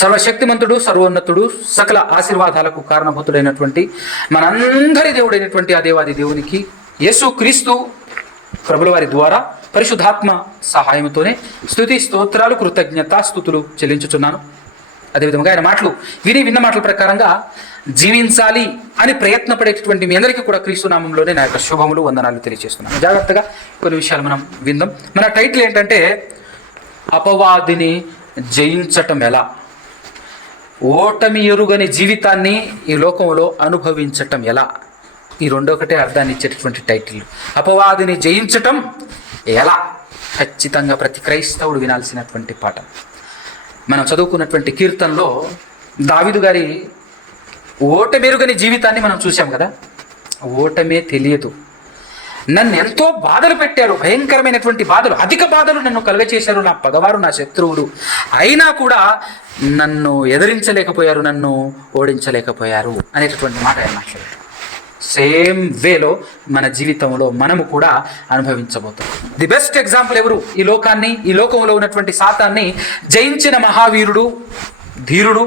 సర్వశక్తిమంతుడు, సర్వోన్నతుడు, సకల ఆశీర్వాదాలకు కారణభూతుడైనటువంటి మనందరి దేవుడైనటువంటి ఆ దేవాది దేవునికి యేసు క్రీస్తు ప్రభుల వారి ద్వారా పరిశుద్ధాత్మ సహాయంతోనే స్తుతి స్తోత్రాలు కృతజ్ఞతాస్తుతులు చెల్లించుచున్నాను. అదేవిధంగా ఆయన మాటలు విన్న మాటల ప్రకారంగా జీవించాలి అని ప్రయత్నపడేటటువంటి మీ అందరికీ కూడా క్రీస్తు నామంలోనే నా యొక్క శుభములు వందనాలు తెలియజేస్తున్నాను. జాగ్రత్తగా కొన్ని విషయాలు మనం విందాం. మన టైటిల్ ఏంటంటే అపవాదిని జయించటం ఎలా, ఓటమి ఎరుగని జీవితాన్ని ఈ లోకంలో అనుభవించటం ఎలా. ఈ రెండొకటే అర్థాన్ని ఇచ్చేటటువంటి టైటిల్, అపవాదిని జయించటం ఎలా. ఖచ్చితంగా ప్రతి క్రైస్తవుడు వినాల్సినటువంటి పాఠం. మనం చదువుకున్నటువంటి కీర్తనలో దావీదు గారి ఓటమెరుగని జీవితాన్ని మనం చూసాం కదా. ఓటమే తెలియదు, నన్ను ఎంతో బాధలు పెట్టారు, భయంకరమైనటువంటి బాధలు, అధిక బాధలు నన్ను కలుగచేశారు, నా పగవారు, నా శత్రువులు, అయినా కూడా నన్ను ఎదిరించలేకపోయారు, నన్ను ఓడించలేకపోయారు అనేటటువంటి మాట ఆయన మాట్లాడారు. సేమ్ వేలో మన జీవితంలో మనము కూడా అనుభవించబోతాం. ది బెస్ట్ ఎగ్జాంపుల్ ఎవరు? ఈ లోకాన్ని, ఈ లోకంలో ఉన్నటువంటి సాతాన్ని జయించిన మహావీరుడు, ధీరుడు,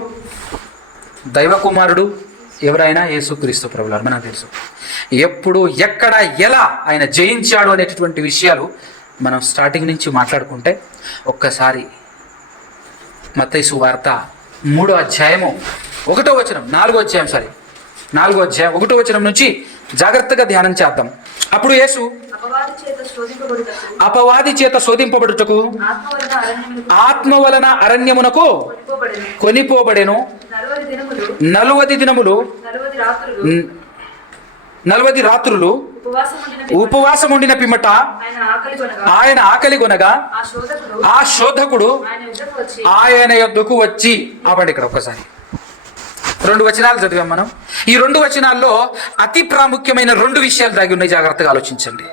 దైవకుమారుడు ఎవరైనా యేసుక్రీస్తు ప్రభువారు. మనకు తెలుసు ఎప్పుడు, ఎక్కడ, ఎలా ఆయన జయించాడు అనేటటువంటి విషయాలు మనం స్టార్టింగ్ నుంచి మాట్లాడుకుంటే ఒక్కసారి మత్తయి సువార్త 3వ అధ్యాయము 1వ వచనం, 4వ అధ్యాయం 4వ అధ్యాయం 1వ వచనం నుంచి జాగ్రత్తగా ధ్యానం చేద్దాం. అప్పుడు యేసు అపవాది చేత శోధింపబడుటకు ఆత్మ వలన అరణ్యమునకు కొనిపోబడెను. 40 దినములు 40 రాత్రులు ఉపవాసం ఉండిన పిమ్మట ఆయన ఆకలి కొనగా ఆ శోధకుడు ఆయన యొద్దకు వచ్చి. ఆపండి ఇక్కడ ఒక్కసారి. 2 వచనాలు చదివాం మనం. ఈ 2 వచనాల్లో అతి ప్రాముఖ్యమైన 2 విషయాలు దాగి ఉన్నాయి. జాగ్రత్తగా ఆలోచించండి.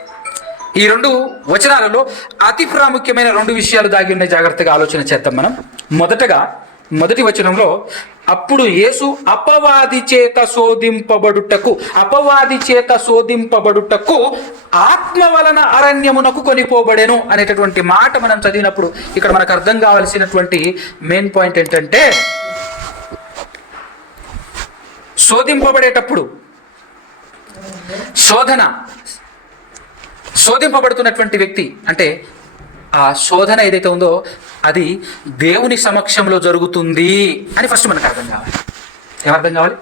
ఈ 2 వచనాలలో అతి ప్రాముఖ్యమైన 2 విషయాలు దాగి ఉన్నాయి. జాగ్రత్తగా ఆలోచన చేద్దాం మనం. మొదటి వచనంలో అప్పుడు యేసు అపవాది చేత శోధింపబడుటకు ఆత్మ వలన అరణ్యమునకు కొనిపోబడెను అనేటటువంటి మాట మనం చదివినప్పుడు ఇక్కడ మనకు అర్థం కావాల్సినటువంటి మెయిన్ పాయింట్ ఏంటంటే, శోధింపబడేటప్పుడు శోధింపబడుతున్నటువంటి వ్యక్తి అంటే ఆ శోధన ఏదైతే ఉందో అది దేవుని సమక్షంలో జరుగుతుంది అని ఫస్ట్ మనకు అర్థం కావాలి. ఏమర్థం కావాలి?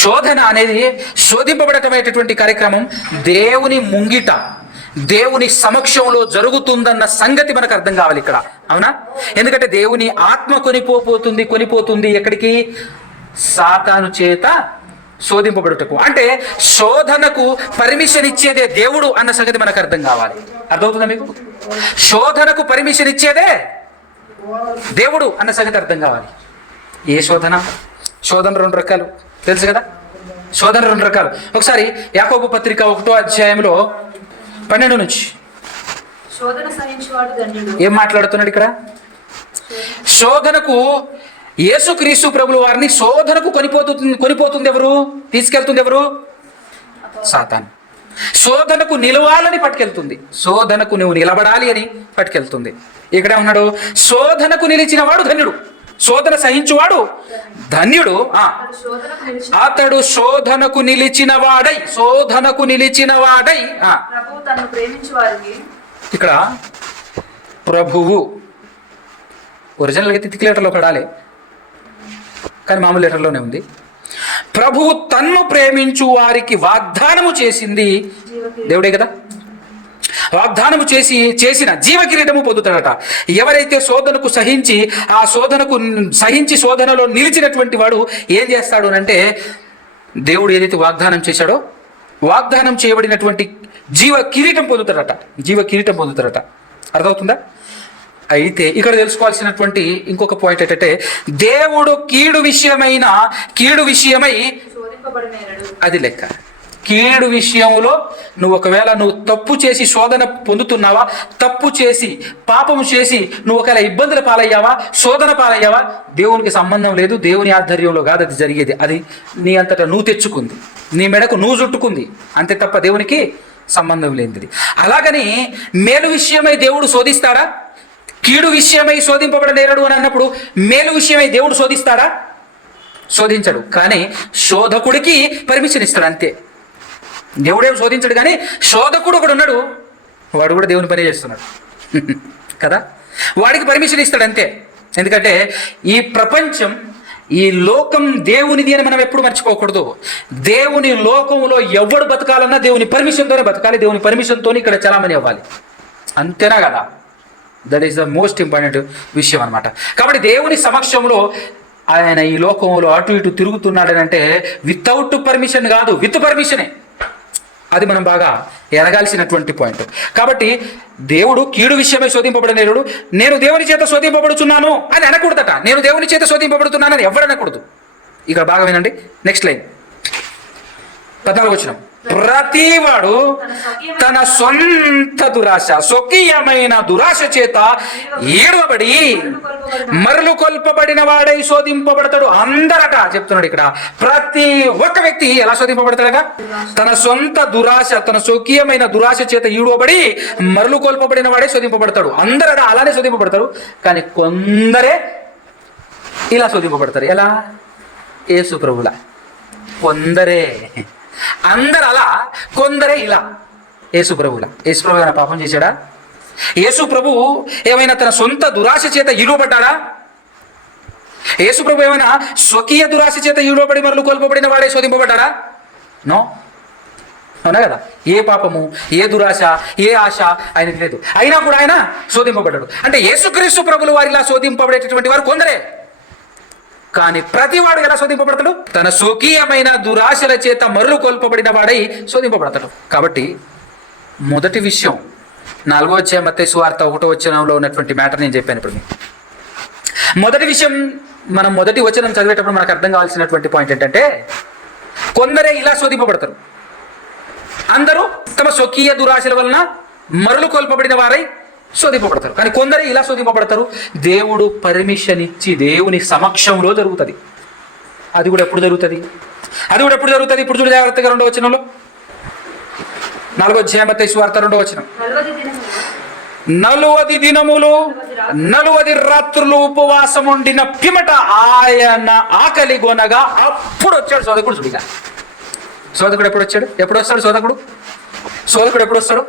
శోధన అనేది, శోధింపబడటమైనటువంటి కార్యక్రమం దేవుని ముంగిట, దేవుని సమక్షంలో జరుగుతుందన్న సంగతి మనకు అర్థం కావాలి ఇక్కడ. అవునా? ఎందుకంటే దేవుని ఆత్మ కొనిపోతుంది ఎక్కడికి? సాతాను చేత శోధింపబడుటకు. అంటే శోధనకు పర్మిషన్ ఇచ్చేదే దేవుడు అన్న సంగతి మనకు అర్థం కావాలి. అర్థమవుతుందా మీకు? శోధనకు పర్మిషన్ ఇచ్చేదే దేవుడు అన్న సంగతి అర్థం కావాలి. ఏ శోధన? 2 రకాలు తెలుసు కదా. శోధన 2 రకాలు. ఒకసారి యాకోబు పత్రిక 1వ అధ్యాయంలో 12 నుంచి ఏం మాట్లాడుతున్నాడు ఇక్కడ? శోధనకు యేసుక్రీస్తు ప్రభుల వారిని శోధనకు కొనిపోతుంది ఎవరు? తీసుకెళ్తుంది ఎవరు? సాతాను. శోధనకు నిలవాలని పట్టుకెళ్తుంది. శోధనకు నువ్వు నిలబడాలి అని పట్టుకెళ్తుంది. ఇక్కడ ఉన్నాడు, శోధనకు నిలిచిన వాడు ధన్యుడు, శోధన సహించువాడు ధన్యుడు. అతడు శోధనకు నిలిచిన వాడై ఇక్కడ ప్రభువు ఒరిజినల్ అయితే తిక్కి లెటర్లో పడాలి, కానీ మామూలు లెటర్లోనే ఉంది. ప్రభువు తన్ను ప్రేమించు వారికి వాగ్దానము చేసింది దేవుడే కదా. వాగ్దానము చేసిన జీవ కిరీటము పొందుతాడట. ఎవరైతే శోధనకు సహించి శోధనలో నిలిచినటువంటి వాడు ఏం చేస్తాడు అంటే, దేవుడు ఏదైతే వాగ్దానం చేశాడో వాగ్దానం చేయబడినటువంటి జీవ కిరీటం పొందుతాడట. అర్థమవుతుందా? అయితే ఇక్కడ తెలుసుకోవాల్సినటువంటి ఇంకొక పాయింట్ ఏంటంటే, దేవుడు కీడు విషయమై అది లెక్క. కీడు విషయంలో ఒకవేళ నువ్వు తప్పు చేసి శోధన పొందుతున్నావా, తప్పు చేసి పాపము చేసి నువ్వు ఒకవేళ ఇబ్బందుల పాలయ్యావా, శోధన పాలయ్యావా, దేవునికి సంబంధం లేదు. దేవుని ఆధ్వర్యంలో కాదు అది జరిగేది. అది నీ అంతటా నువ్వు తెచ్చుకుంది, నీ మెడకు నువ్వు చుట్టుకుంది, అంతే తప్ప దేవునికి సంబంధం లేనిది. అలాగని మేలు విషయమై దేవుడు శోధిస్తాడా? కీడు విషయమై శోధింపబడనేరడు అని అన్నప్పుడు మేలు విషయమై దేవుడు శోధిస్తాడా? శోధించడు. కానీ శోధకుడికి పర్మిషన్ ఇస్తాడు అంతే. దేవుడేం శోధించడు, కానీ శోధకుడు ఒకడు ఉన్నాడు, వాడు కూడా దేవుని పని చేస్తున్నాడు కదా, వాడికి పర్మిషన్ ఇస్తాడు అంతే. ఎందుకంటే ఈ ప్రపంచం, ఈ లోకం దేవునిది అని మనం ఎప్పుడు మర్చిపోకూడదు. దేవుని లోకంలో ఎవడు బతకాలన్నా దేవుని పర్మిషన్తోనే బతకాలి, దేవుని పర్మిషన్తోనే ఇక్కడ చలామణి అవ్వాలి. అంతేనా కదా? That is the most important విషయం అనమాట. కాబట్టి దేవుని సమక్షంలో ఆయన ఈ లోకంలో అటు ఇటు తిరుగుతున్నాడని అంటే వితౌట్ పర్మిషన్ కాదు, విత్ పర్మిషనే. అది మనం బాగా ఎనగాల్సినటువంటి పాయింట్. కాబట్టి దేవుడు కీడు విషయమై శోధింపబడనేరుడు, నేను దేవుని చేత శోధింపబడుచున్నాను అని అనకూడదట. నేను దేవుని చేత శోధింపబడుతున్నానని ఎవడు అనకూడదు. ఇక్కడ బాగా వినండి, నెక్స్ట్ లైన్ 14వ వచనం. ప్రతివాడు తన సొంత దురాశ, స్వకీయమైన దురాశ చేత ఏడవబడి మరలు కొల్పబడిన వాడై శోధింపబడతాడు. అందరట చెప్తున్నాడు ఇక్కడ. ప్రతి ఒక్క వ్యక్తి ఎలా శోధింపబడతాడగా? తన సొంత దురాశ, తన స్వకీయమైన దురాశ చేత ఈడవబడి మరలు కొల్పబడిన వాడే శోధింపబడతాడు. అందరట అలానే శోధింపబడతారు, కానీ కొందరే ఇలా శోధింపబడతారు. ఎలా? యేసు ప్రభులా. కొందరే, అందరు అలా, కొందరే ఇలా. యేసు ప్రభువులా. యేసు ప్రభు ఏమైనా పాపం చేశాడా? యేసు ప్రభు ఏమైనా తన సొంత దురాశ చేత ఈడవబడ్డాడా? యేసు ప్రభు ఏమైనా స్వకీయ దురాశ చేత ఈడవబడి మరలు కోల్పబడిన వాడే శోధింపబడ్డాడా? నో. అవునా కదా? ఏ పాపము, ఏ దురాశ, ఏ ఆశ ఆయనకి లేదు. అయినా కూడా ఆయన శోధింపబడ్డాడు. అంటే యేసుక్రీస్తు ప్రభులు వారిలా శోధింపబడేటటువంటి వారు కొందరే. కానీ ప్రతివాడు ఎలా శోధింపబడతాడు? తన స్వకీయమైన దురాశల చేత మరలు కోల్పబడిన వాడై శోధింపబడతాడు. కాబట్టి మొదటి విషయం 4వ అధ్యాయం మత్తయి సువార్త 1వ వచనంలో ఉన్నటువంటి మ్యాటర్ నేను చెప్పాను ఇప్పుడు మీకు. మొదటి విషయం, మనం మొదటి వచనం చదివేటప్పుడు మనకు అర్థం కావాల్సినటువంటి పాయింట్ ఏంటంటే, కొందరే ఇలా శోధింపబడతారు. అందరూ తమ స్వకీయ దురాశల వలన మరలు కోల్పబడిన వారై శోధింపబడతారు. కానీ కొందరే ఇలా శోధింపబడతారు. దేవుడు పర్మిషన్ ఇచ్చి దేవుని సమక్షంలో జరుగుతుంది. అది కూడా ఎప్పుడు జరుగుతుంది? ఇప్పుడు చూడు జాగ్రత్తగా 2వ వచనంలో, 4వ అధ్యాయం మత్తయి సువార్త 2వ వచనం. 40 దినములు 40 రాత్రులు ఉపవాసం ఉండిన పిమట ఆయన ఆకలి గొనగా అప్పుడు వచ్చాడు శోధకుడు. చూడిగా శోధకుడు ఎప్పుడు వస్తాడు? శోధకుడు ఎప్పుడు వస్తాడు?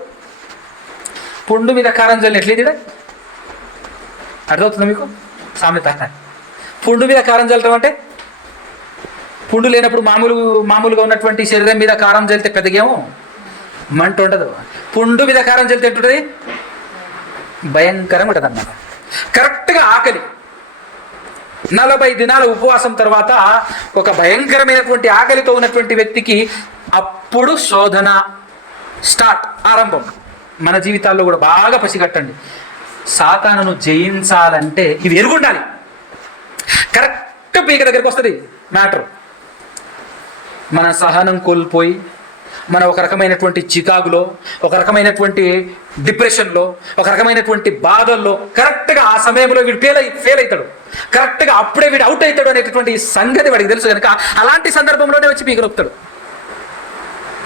పుండు మీద కారం జల్లి ఎట్లేదా? అర్థమవుతుందా మీకు సామెత? పుండు మీద కారం చల్లటం అంటే, పుండు లేనప్పుడు మామూలుగా ఉన్నటువంటి శరీరం మీద కారం చల్లితే పెద్దగేమో మంట ఉండదు. పుండు మీద కారం చల్లితే ఏంటుంటుంది? భయంకరంగా ఉంటుంది అన్నమాట. కరెక్ట్గా ఆకలి 40 దినాల ఉపవాసం తర్వాత ఒక భయంకరమైనటువంటి ఆకలితో ఉన్నటువంటి వ్యక్తికి అప్పుడు శోధన స్టార్ట్, ఆరంభం. మన జీవితాల్లో కూడా బాగా పసిగట్టండి. సాతానును జయించాలంటే ఇవి ఎరుగుండాలి. కరెక్ట్ పీక దగ్గరికి వస్తుంది మ్యాటర్. మన సహనం కోల్పోయి, మన ఒక రకమైనటువంటి చికాకులో, ఒక రకమైనటువంటి డిప్రెషన్లో, ఒక రకమైనటువంటి బాధల్లో కరెక్ట్గా ఆ సమయంలో వీడు ఫెయిల్ అవుతాడు. కరెక్ట్గా అప్పుడే వీడు అవుట్ అవుతాడు అనేటటువంటి సంగతి వాడికి తెలుసు కనుక అలాంటి సందర్భంలోనే వచ్చి పీక నొక్కుతాడు.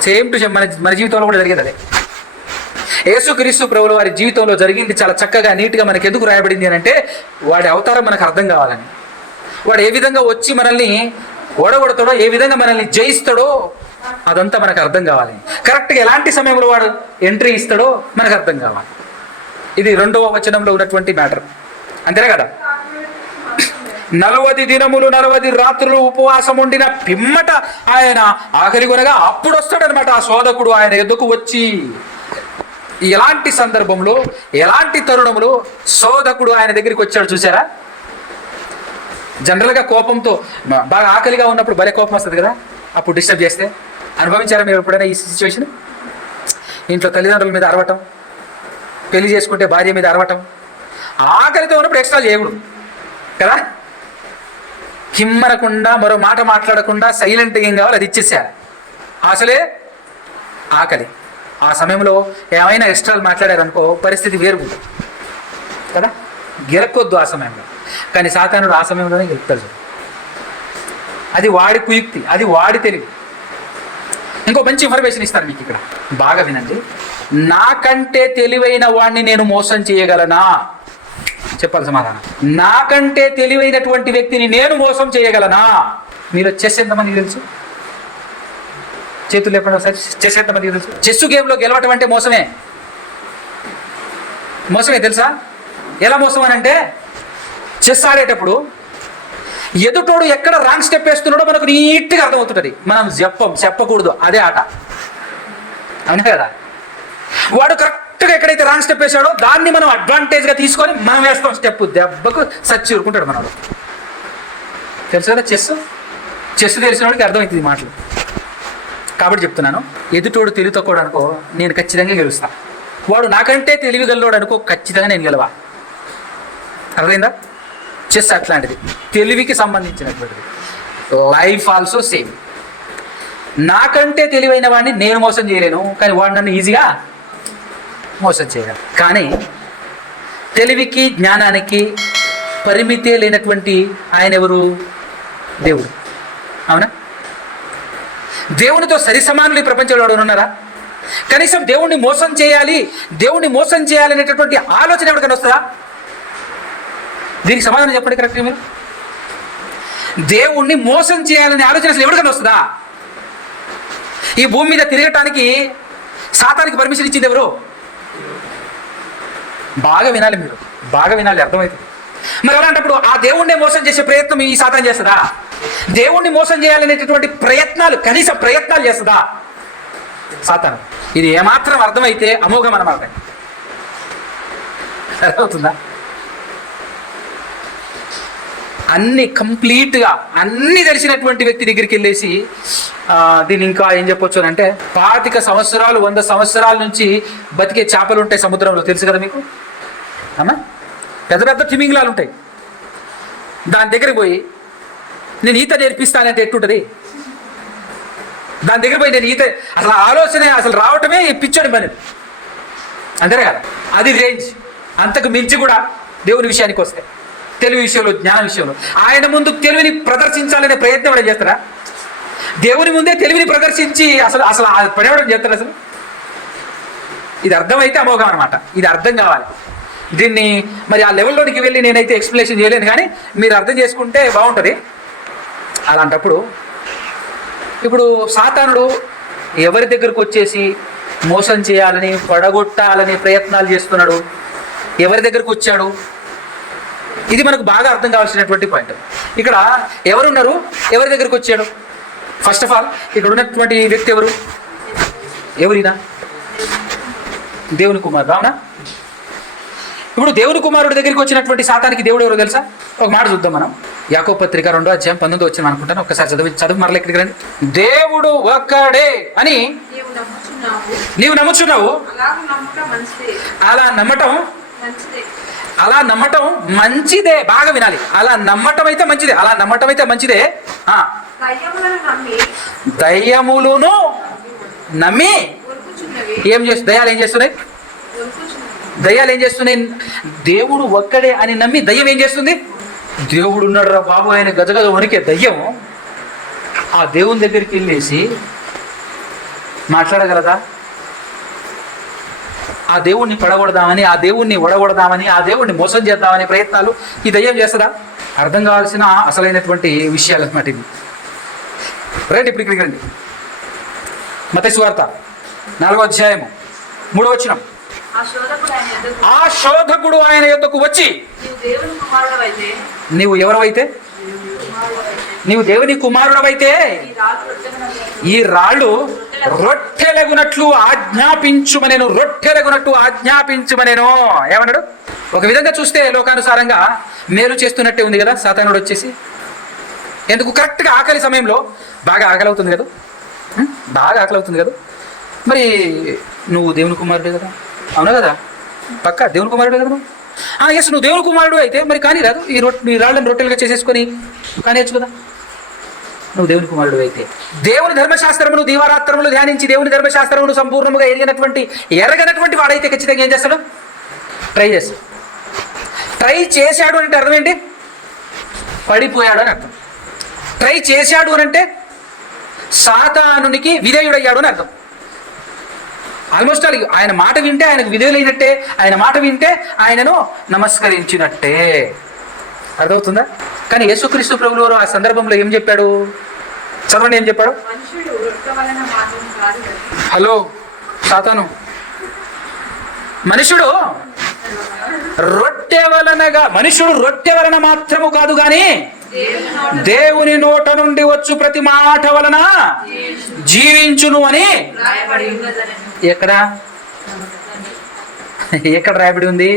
సేమ్ టు సేమ్ మన జీవితంలో కూడా జరిగేది అదే. యేసుక్రీస్తు ప్రభువుల వారి జీవితంలో జరిగింది చాలా చక్కగా నీట్గా మనకి ఎందుకు రాయబడింది అని అంటే, వాడి అవతారం మనకు అర్థం కావాలని. వాడు ఏ విధంగా వచ్చి మనల్ని ఓడగొడతాడో, ఏ విధంగా మనల్ని జయిస్తాడో అదంతా మనకు అర్థం కావాలి. కరెక్ట్గా ఎలాంటి సమయంలో వాడు ఎంట్రీ ఇస్తాడో మనకు అర్థం కావాలి. ఇది 2వ వచనంలో ఉన్నటువంటి మ్యాటర్. అంతేనా కదా? 40 దినములు 40 రాత్రులు ఉపవాసం ఉండిన పిమ్మట ఆయన ఆఖరి కొనగా అప్పుడు వస్తాడనమాట ఆ శోధకుడు ఆయన ఎద్దుకు వచ్చి. ఎలాంటి సందర్భంలో, ఎలాంటి తరుణంలో శోధకుడు ఆయన దగ్గరికి వచ్చాడు చూసారా? జనరల్గా కోపంతో, బాగా ఆకలిగా ఉన్నప్పుడు భలే కోపం వస్తుంది కదా, అప్పుడు డిస్టర్బ్ చేస్తే. అనుభవించారా మీరు ఎప్పుడైనా ఈ సిచ్యువేషన్? ఇంట్లో తల్లిదండ్రుల మీద అరవటం, పెళ్లి చేసుకుంటే భార్య మీద అరవటం, ఆకలితో ఉన్నప్పుడు ఎక్స్ట్రా చేయకూడదు కదా. కిమ్మరకుండా, మరో మాట మాట్లాడకుండా సైలెంట్గా ఏం కావాలి అది ఇచ్చేసేయాలి. అసలే ఆకలి. ఆ సమయంలో ఏమైనా ఎక్స్ట్రాలు మాట్లాడారనుకో పరిస్థితి వేరు కదా, గెలకొద్దు ఆ సమయంలో. కానీ సాతానుడు ఆ సమయంలోనే గెలుపుతాడు. అది వాడి కుయుక్తి, అది వాడి తెలివి. ఇంకో మంచి ఇన్ఫర్మేషన్ ఇస్తాను మీకు ఇక్కడ, బాగా వినండి. నాకంటే తెలివైన వాడిని నేను మోసం చేయగలనా? చెప్పాలి సమాధానం. నాకంటే తెలివైనటువంటి వ్యక్తిని నేను మోసం చేయగలనా? మీరు చెస్ ఎంతమందికి తెలుసు? చేతులు లేకుండా ఒకసారి. చెస్ ఎంతమందికి తెలుసు? చెస్ గేమ్లో గెలవటం అంటే మోసమే. మోసమే తెలుసా? ఎలా మోసం అని అంటే, చెస్ ఆడేటప్పుడు ఎదుటోడు ఎక్కడ రాంగ్ స్టెప్ వేస్తున్నాడో మనకు నీట్గా అర్థమవుతుంటుంది. మనం చెప్పకూడదు, అదే ఆట. అవునా కదా? వాడు కరెక్ట్గా ఎక్కడైతే రాంగ్ స్టెప్ వేసాడో దాన్ని మనం అడ్వాంటేజ్గా తీసుకొని మనం వేస్తాం స్టెప్. దెబ్బకు సచ్చి ఊరుకుంటాడు మనవాడు. తెలుసు కదా చెస్ తెలిసిన వాడికి అర్థమవుతుంది ఈ మాటలు. కాబట్టి చెప్తున్నాను, ఎదుటోడు తెలివి తక్కువడు అనుకో, నేను ఖచ్చితంగా గెలుస్తా. వాడు నాకంటే తెలివి గల్లోడు అనుకో, ఖచ్చితంగా నేను గెలవా. అర్థమైందా? చెస్ అట్లాంటిది, తెలివికి సంబంధించినటువంటిది. Life also same. నాకంటే తెలివైన వాడిని నేను మోసం చేయలేను, కానీ వాడు నన్ను ఈజీగా మోసం చేయగలను. కానీ తెలివికి జ్ఞానానికి పరిమితే లేనటువంటి ఆయన ఎవరు? దేవుడు. అవునా? దేవునితో సరి సమానులు ఈ ప్రపంచంలో ఉన్నారా? కనీసం దేవుణ్ణి మోసం చేయాలనేటటువంటి ఆలోచన ఎవరికైనా వస్తుందా? దీనికి సమాధానం చెప్పండి కరెక్ట్గా మీరు. దేవుణ్ణి మోసం చేయాలనే ఆలోచన అసలు ఎవరికైనా వస్తుందా? ఈ భూమి మీద తిరగటానికి సాతానికి పర్మిషన్ ఇచ్చింది ఎవరు? బాగా వినాలి మీరు, బాగా వినాలి, అర్థమవుతుంది. మరి అలాంటప్పుడు ఆ దేవుణ్ణి మోసం చేసే ప్రయత్నం ఈ సాతాన్ చేస్తుందా? దేవుణ్ణి మోసం చేయాలనేటటువంటి కనీస ప్రయత్నాలు చేస్తుందా సాతాను? ఇది ఏమాత్రం అర్థమైతే అమోఘం అన్నమాట. అర్థమవుతుందా? అన్ని కంప్లీట్గా అన్ని తెలిసినటువంటి వ్యక్తి దగ్గరికి వెళ్ళేసి దీన్ని ఇంకా ఏం చెప్పొచ్చు అంటే, 25 సంవత్సరాలు 100 సంవత్సరాల నుంచి బతికే చేపలు ఉంటాయి సముద్రంలో, తెలుసు కదా మీకు అమ్మా? పెద్ద పెద్ద తిమింగలాలు ఉంటాయి. దాని దగ్గరికి పోయి నేను ఈత నేర్పిస్తానంటే ఎట్టుంటుంది? దాని దగ్గర పోయి నేను ఈత అసలు ఆలోచన అసలు రావటమే పిచ్చని పని, అంతేనే కదా? అది రేంజ్. అంతకు మించి కూడా దేవుని విషయానికి వస్తే, తెలివి విషయంలో, జ్ఞాన విషయంలో ఆయన ముందు తెలివిని ప్రదర్శించాలనే ప్రయత్నం ఎవరైనా చేస్తారా? దేవుని ముందే తెలివిని ప్రదర్శించి అసలు పడేవడం చేస్తారు అసలు? ఇది అర్థమైతే అమోఘం అనమాట. ఇది అర్థం కావాలి. దీన్ని మరి ఆ లెవెల్లోనికి వెళ్ళి నేనైతే ఎక్స్ప్లెనేషన్ చేయలేను, కానీ మీరు అర్థం చేసుకుంటే బాగుంటుంది. అలాంటప్పుడు ఇప్పుడు సాతానుడు ఎవరి దగ్గరకు వచ్చేసి మోసం చేయాలని, పడగొట్టాలని ప్రయత్నాలు చేస్తున్నాడు? ఎవరి దగ్గరకు వచ్చాడు? ఇది మనకు బాగా అర్థం కావాల్సినటువంటి పాయింట్. ఇక్కడ ఎవరున్నారు? ఎవరి దగ్గరకు వచ్చాడు? ఫస్ట్ ఆఫ్ ఆల్ ఇక్కడ ఉన్నటువంటి వ్యక్తి ఎవరినా? దేవుని కుమారుడు. అవునా? ఇప్పుడు దేవుని కుమారుడి దగ్గరికి వచ్చినటువంటి సాతానికి దేవుడు ఎవరో తెలుసా? ఒక మాట చూద్దాం మనం. యాకోబు పత్రిక 2వ అధ్యాయం 19 వచ్చిన అనుకుంటాను. ఒకసారి చదువు మరల ఎక్కడికి రండి. దేవుడు ఒక్కడే అని నీవు నమ్ముచున్నావు. అలా నమ్మటం మంచిదే. బాగా వినాలి. అలా నమ్మటం అయితే మంచిదే. దయ్యములను నమ్మి దయ్యాలు ఏం చేస్తున్నాయి? దేవుడు ఒక్కడే అని నమ్మి దయ్యం ఏం చేస్తుంది? దేవుడు ఉన్నాడు రా బాబు, ఆయన గజగజ వణికే దయ్యం ఆ దేవుని దగ్గరికి వెళ్ళేసి మాట్లాడగలదా? ఆ దేవుణ్ణి పడగొడదామని, ఆ దేవుణ్ణి ఒడగొడదామని, ఆ దేవుణ్ణి మోసం చేద్దామని ప్రయత్నాలు ఈ దయ్యం చేస్తుందా? అర్థం కావాల్సిన అసలైనటువంటి విషయాలు అన్నమాట ఇది. రండి ఇప్పుడు ఇక్కడికి రండి. మత్తయి సువార్త 4వ అధ్యాయము 3వ వచనం. ఆ శోధకుడు ఆయన యొద్దకు వచ్చి, నీవు ఎవరైతే నీవు దేవుని కుమారుడవైతే ఈ రాళ్ళు రొట్టెలగునట్లు ఆజ్ఞాపించుమనేను. ఏమన్నాడు? ఒక విధంగా చూస్తే లోకానుసారంగా మేలు చేస్తున్నట్టే ఉంది కదా సాతానుడు వచ్చేసి. ఎందుకు? కరెక్ట్గా ఆకలి సమయంలో బాగా ఆకలి అవుతుంది కదా, మరి నువ్వు దేవుని కుమారుడే కదా, అవునా కదా? పక్క దేవుని కుమారుడే కదా నువ్వు. ఎస్, నువ్వు దేవుని కుమారుడు అయితే మరి కానీ రాదు, ఈ రాళ్ళని రొట్టెలుగా చేసేసుకొని కానియచ్చు కదా. నువ్వు దేవుని కుమారుడు అయితే దేవుని ధర్మశాస్త్రమును దీవారాత్రములు ధ్యానించి దేవుని ధర్మశాస్త్రమును సంపూర్ణంగా ఎరగనటువంటి వాడైతే ఖచ్చితంగా ఏం చేస్తాడు? ట్రై చేశాడు అంటే అర్థం ఏంటి? పడిపోయాడు అని అర్థం. ట్రై చేశాడు అని అంటే సాతానునికి విధేయుడయ్యాడు అని అర్థం. ఆల్మోస్ట్ ఆయన మాట వింటే ఆయనకు విధేయులైనట్టే, ఆయన మాట వింటే ఆయనను నమస్కరించినట్టే. అర్థమవుతుందా? కానీ యేసుక్రీస్తు ప్రభువు వారు ఆ సందర్భంలో ఏం చెప్పాడు? చదవండి, ఏం చెప్పాడు? హలో సాతాను, మనుషుడు రొట్టె వలన మాత్రము కాదు గాని దేవుని నోట నుండి వచ్చు ప్రతి మాట వలన జీవించును అని ఎక్కడ రాయబడి ఉంది?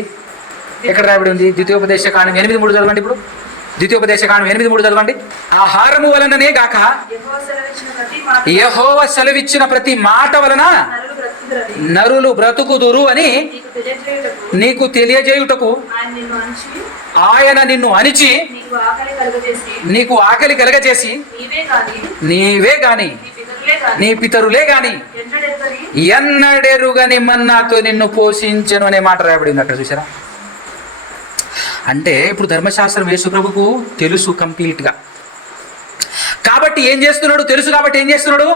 ఎక్కడ రాయబడి ఉంది? ద్వితీయోపదేశకాండం 8:3 చదవండి. ఇప్పుడు ద్వితీయోపదేశకాండం 8:3 చదవండి. ఆహారము వలననే గాక యెహోవా సెలవిచ్చిన ప్రతి మాట వలన నరులు బ్రతుకుదురు అని నీకు తెలియజేయుటకు ఆయన నిన్ను అణిచి నీకు ఆకలి కలగజేసి నీవే గాని నీ పితరులే గాని ఎన్నడెరుగని మన్నాతో నిన్ను పోషించెను అనే మాట రాయబడింది అక్కడ. చూసారా? అంటే ఇప్పుడు ధర్మశాస్త్రం యేసు ప్రభుకు తెలుసు కంప్లీట్గా. కాబట్టి ఏం చేస్తున్నాడు? తెలుసు కాబట్టి ఏం చేస్తున్నాడు?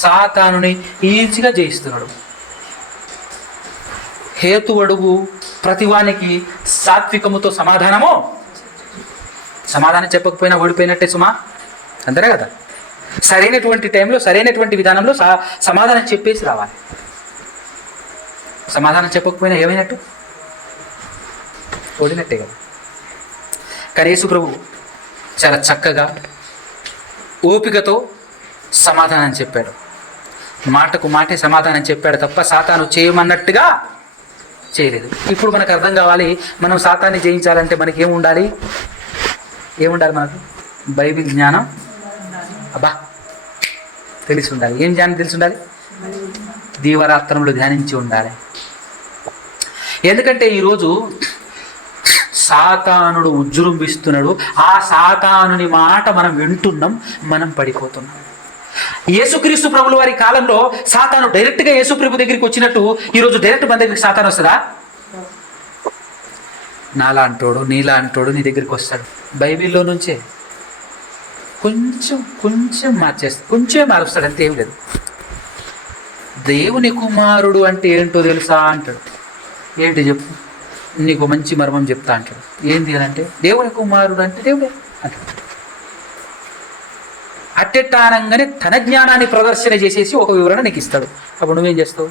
సాతానుని ఈజీగా జయిస్తున్నాడు. హేతు అడుగు ప్రతివానికి సాత్వికముతో సమాధానం చెప్పకపోయినా ఓడిపోయినట్టే సుమా, అంతేనే కదా? సరైనటువంటి టైంలో సరైనటువంటి విధానంలో సమాధానం చెప్పేసి రావాలి. సమాధానం చెప్పకపోయినా ఏమైనట్టు? ఓడినట్టే కదా. కానీ యేసు ప్రభు చాలా చక్కగా ఓపికతో సమాధానం చెప్పాడు. మాటకు మాటే సమాధానం చెప్పాడు తప్ప సాతాను చేయమన్నట్టుగా చేయలేదు. ఇప్పుడు మనకు అర్థం కావాలి, మనం సాతాన్ని జయించాలంటే మనకి ఏముండాలి? మనకు బైబిల్ జ్ఞానం తెలిసి ఉండాలి. ఏం జ్ఞానం తెలిసి ఉండాలి? దీవరాత్రములు ధ్యానించి ఉండాలి. ఎందుకంటే ఈరోజు సాతానుడు ఉజ్జృంభిస్తున్నాడు. ఆ సాతానుని మాట మనం వింటున్నాం, మనం పడిపోతున్నాం. యేసుక్రీస్తు ప్రభుల వారి కాలంలో సాతాను డైరెక్ట్గా యేసు ప్రభు దగ్గరికి వచ్చినట్టు ఈరోజు డైరెక్ట్ మన దగ్గరికి సాతాను వస్తుందా? నాలా అంటోడు నీలా అంటోడు నీ దగ్గరికి వస్తాడు. బైబిల్లో నుంచే కొంచెం మార్చేస్తాడు, కొంచెం మారుస్తాడు, అంతే. ఏం లేదు. దేవుని కుమారుడు అంటే ఏంటో తెలుసా అంటాడు. ఏంటి చెప్పు, నీకు మంచి మర్మం చెప్తా అంటాడు. ఏంటి అని అంటే దేవుని కుమారుడు అంటే దేవుడే అంటాడు. అట్టెట్టానంగానే తన జ్ఞానాన్ని ప్రదర్శన చేసేసి ఒక వివరణ నీకు ఇస్తాడు. అప్పుడు నువ్వేం చేస్తావు?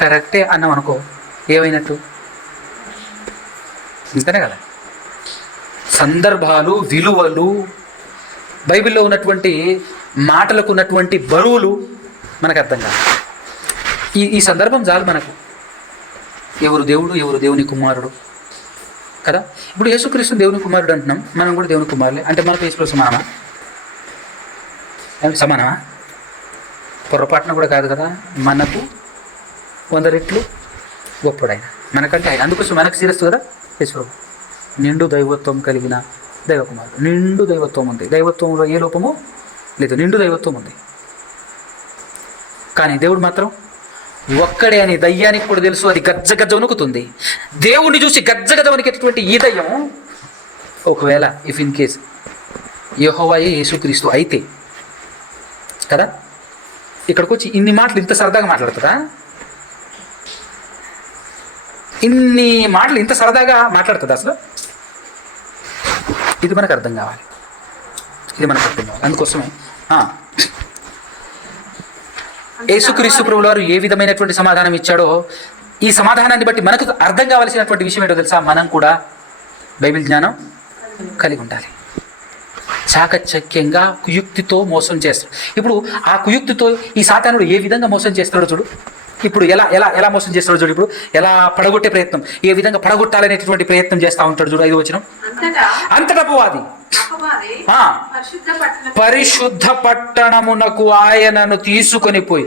కరెక్టే అన్నాం అనుకో, ఏమైనట్టు? ఇంతనే కదా. సందర్భాలు, విలువలు, బైబిల్లో ఉన్నటువంటి మాటలకు ఉన్నటువంటి బరువులు మనకు అర్థం కాదు. ఈ సందర్భం చాలు మనకు. ఎవరు దేవుడు, ఎవరు దేవుని కుమారుడు కదా. ఇప్పుడు యేసుక్రీస్తు దేవుని కుమారుడు అంటున్నాం, మనం కూడా దేవుని కుమారులే. అంటే మనకు యేసులో సమానమా? పొరపాటున కూడా కాదు కదా. మనకు 100 రెట్లు గొప్పడైన మనకంటే ఆయన. అందుకోసం మనకు శిరస్సు కదా యేసు. నిండు దైవత్వం కలిగిన దైవకుమారుడు. నిండు దైవత్వం ఉంది. దైవత్వంలో ఏ లోపము లేదు, నిండు దైవత్వం ఉంది. కానీ దేవుడు మాత్రం ఒక్కడే అని దయ్యానికి కూడా తెలుసు. అది గజ్జ వణుకుతుంది. దేవుణ్ణి చూసి గజ్జ వణికేటటువంటి ఈ దయ్యం ఒకవేళ ఇన్ కేస్ యెహోవాయే యేసుక్రీస్తు అయితే కదా, ఇక్కడికి వచ్చి ఇన్ని మాటలు ఇంత సరదాగా మాట్లాడుతుందా? ఇన్ని మాటలు ఇంత సరదాగా మాట్లాడుతుంది అసలు? ఇది మనకు అర్థం కావాలి. అందుకోసమే యేసుక్రీస్తు ప్రభువు వారు ఏ విధమైనటువంటి సమాధానం ఇచ్చాడో, ఈ సమాధానాన్ని బట్టి మనకు అర్థం కావాల్సినటువంటి విషయం ఏంటో తెలుసా? మనం కూడా బైబిల్ జ్ఞానం కలిగి ఉండాలి. చాకచక్యంగా కుయుక్తితో మోసం చేస్తాడు. ఇప్పుడు ఆ కుయుక్తితో ఈ సాతానుడు ఏ విధంగా మోసం చేస్తాడో చూడు. ఇప్పుడు ఎలా ఎలా ఎలా మోసం చేస్తాడో చూడు. ఇప్పుడు ఎలా పడగొట్టే ప్రయత్నం, ఏ విధంగా పడగొట్టాలనేటువంటి ప్రయత్నం చేస్తూ ఉంటాడు చూడు. 5వ వచనం. అంతటా అపవాది పరిశుద్ధ పట్టణమునకు ఆయనను తీసుకొని పోయి.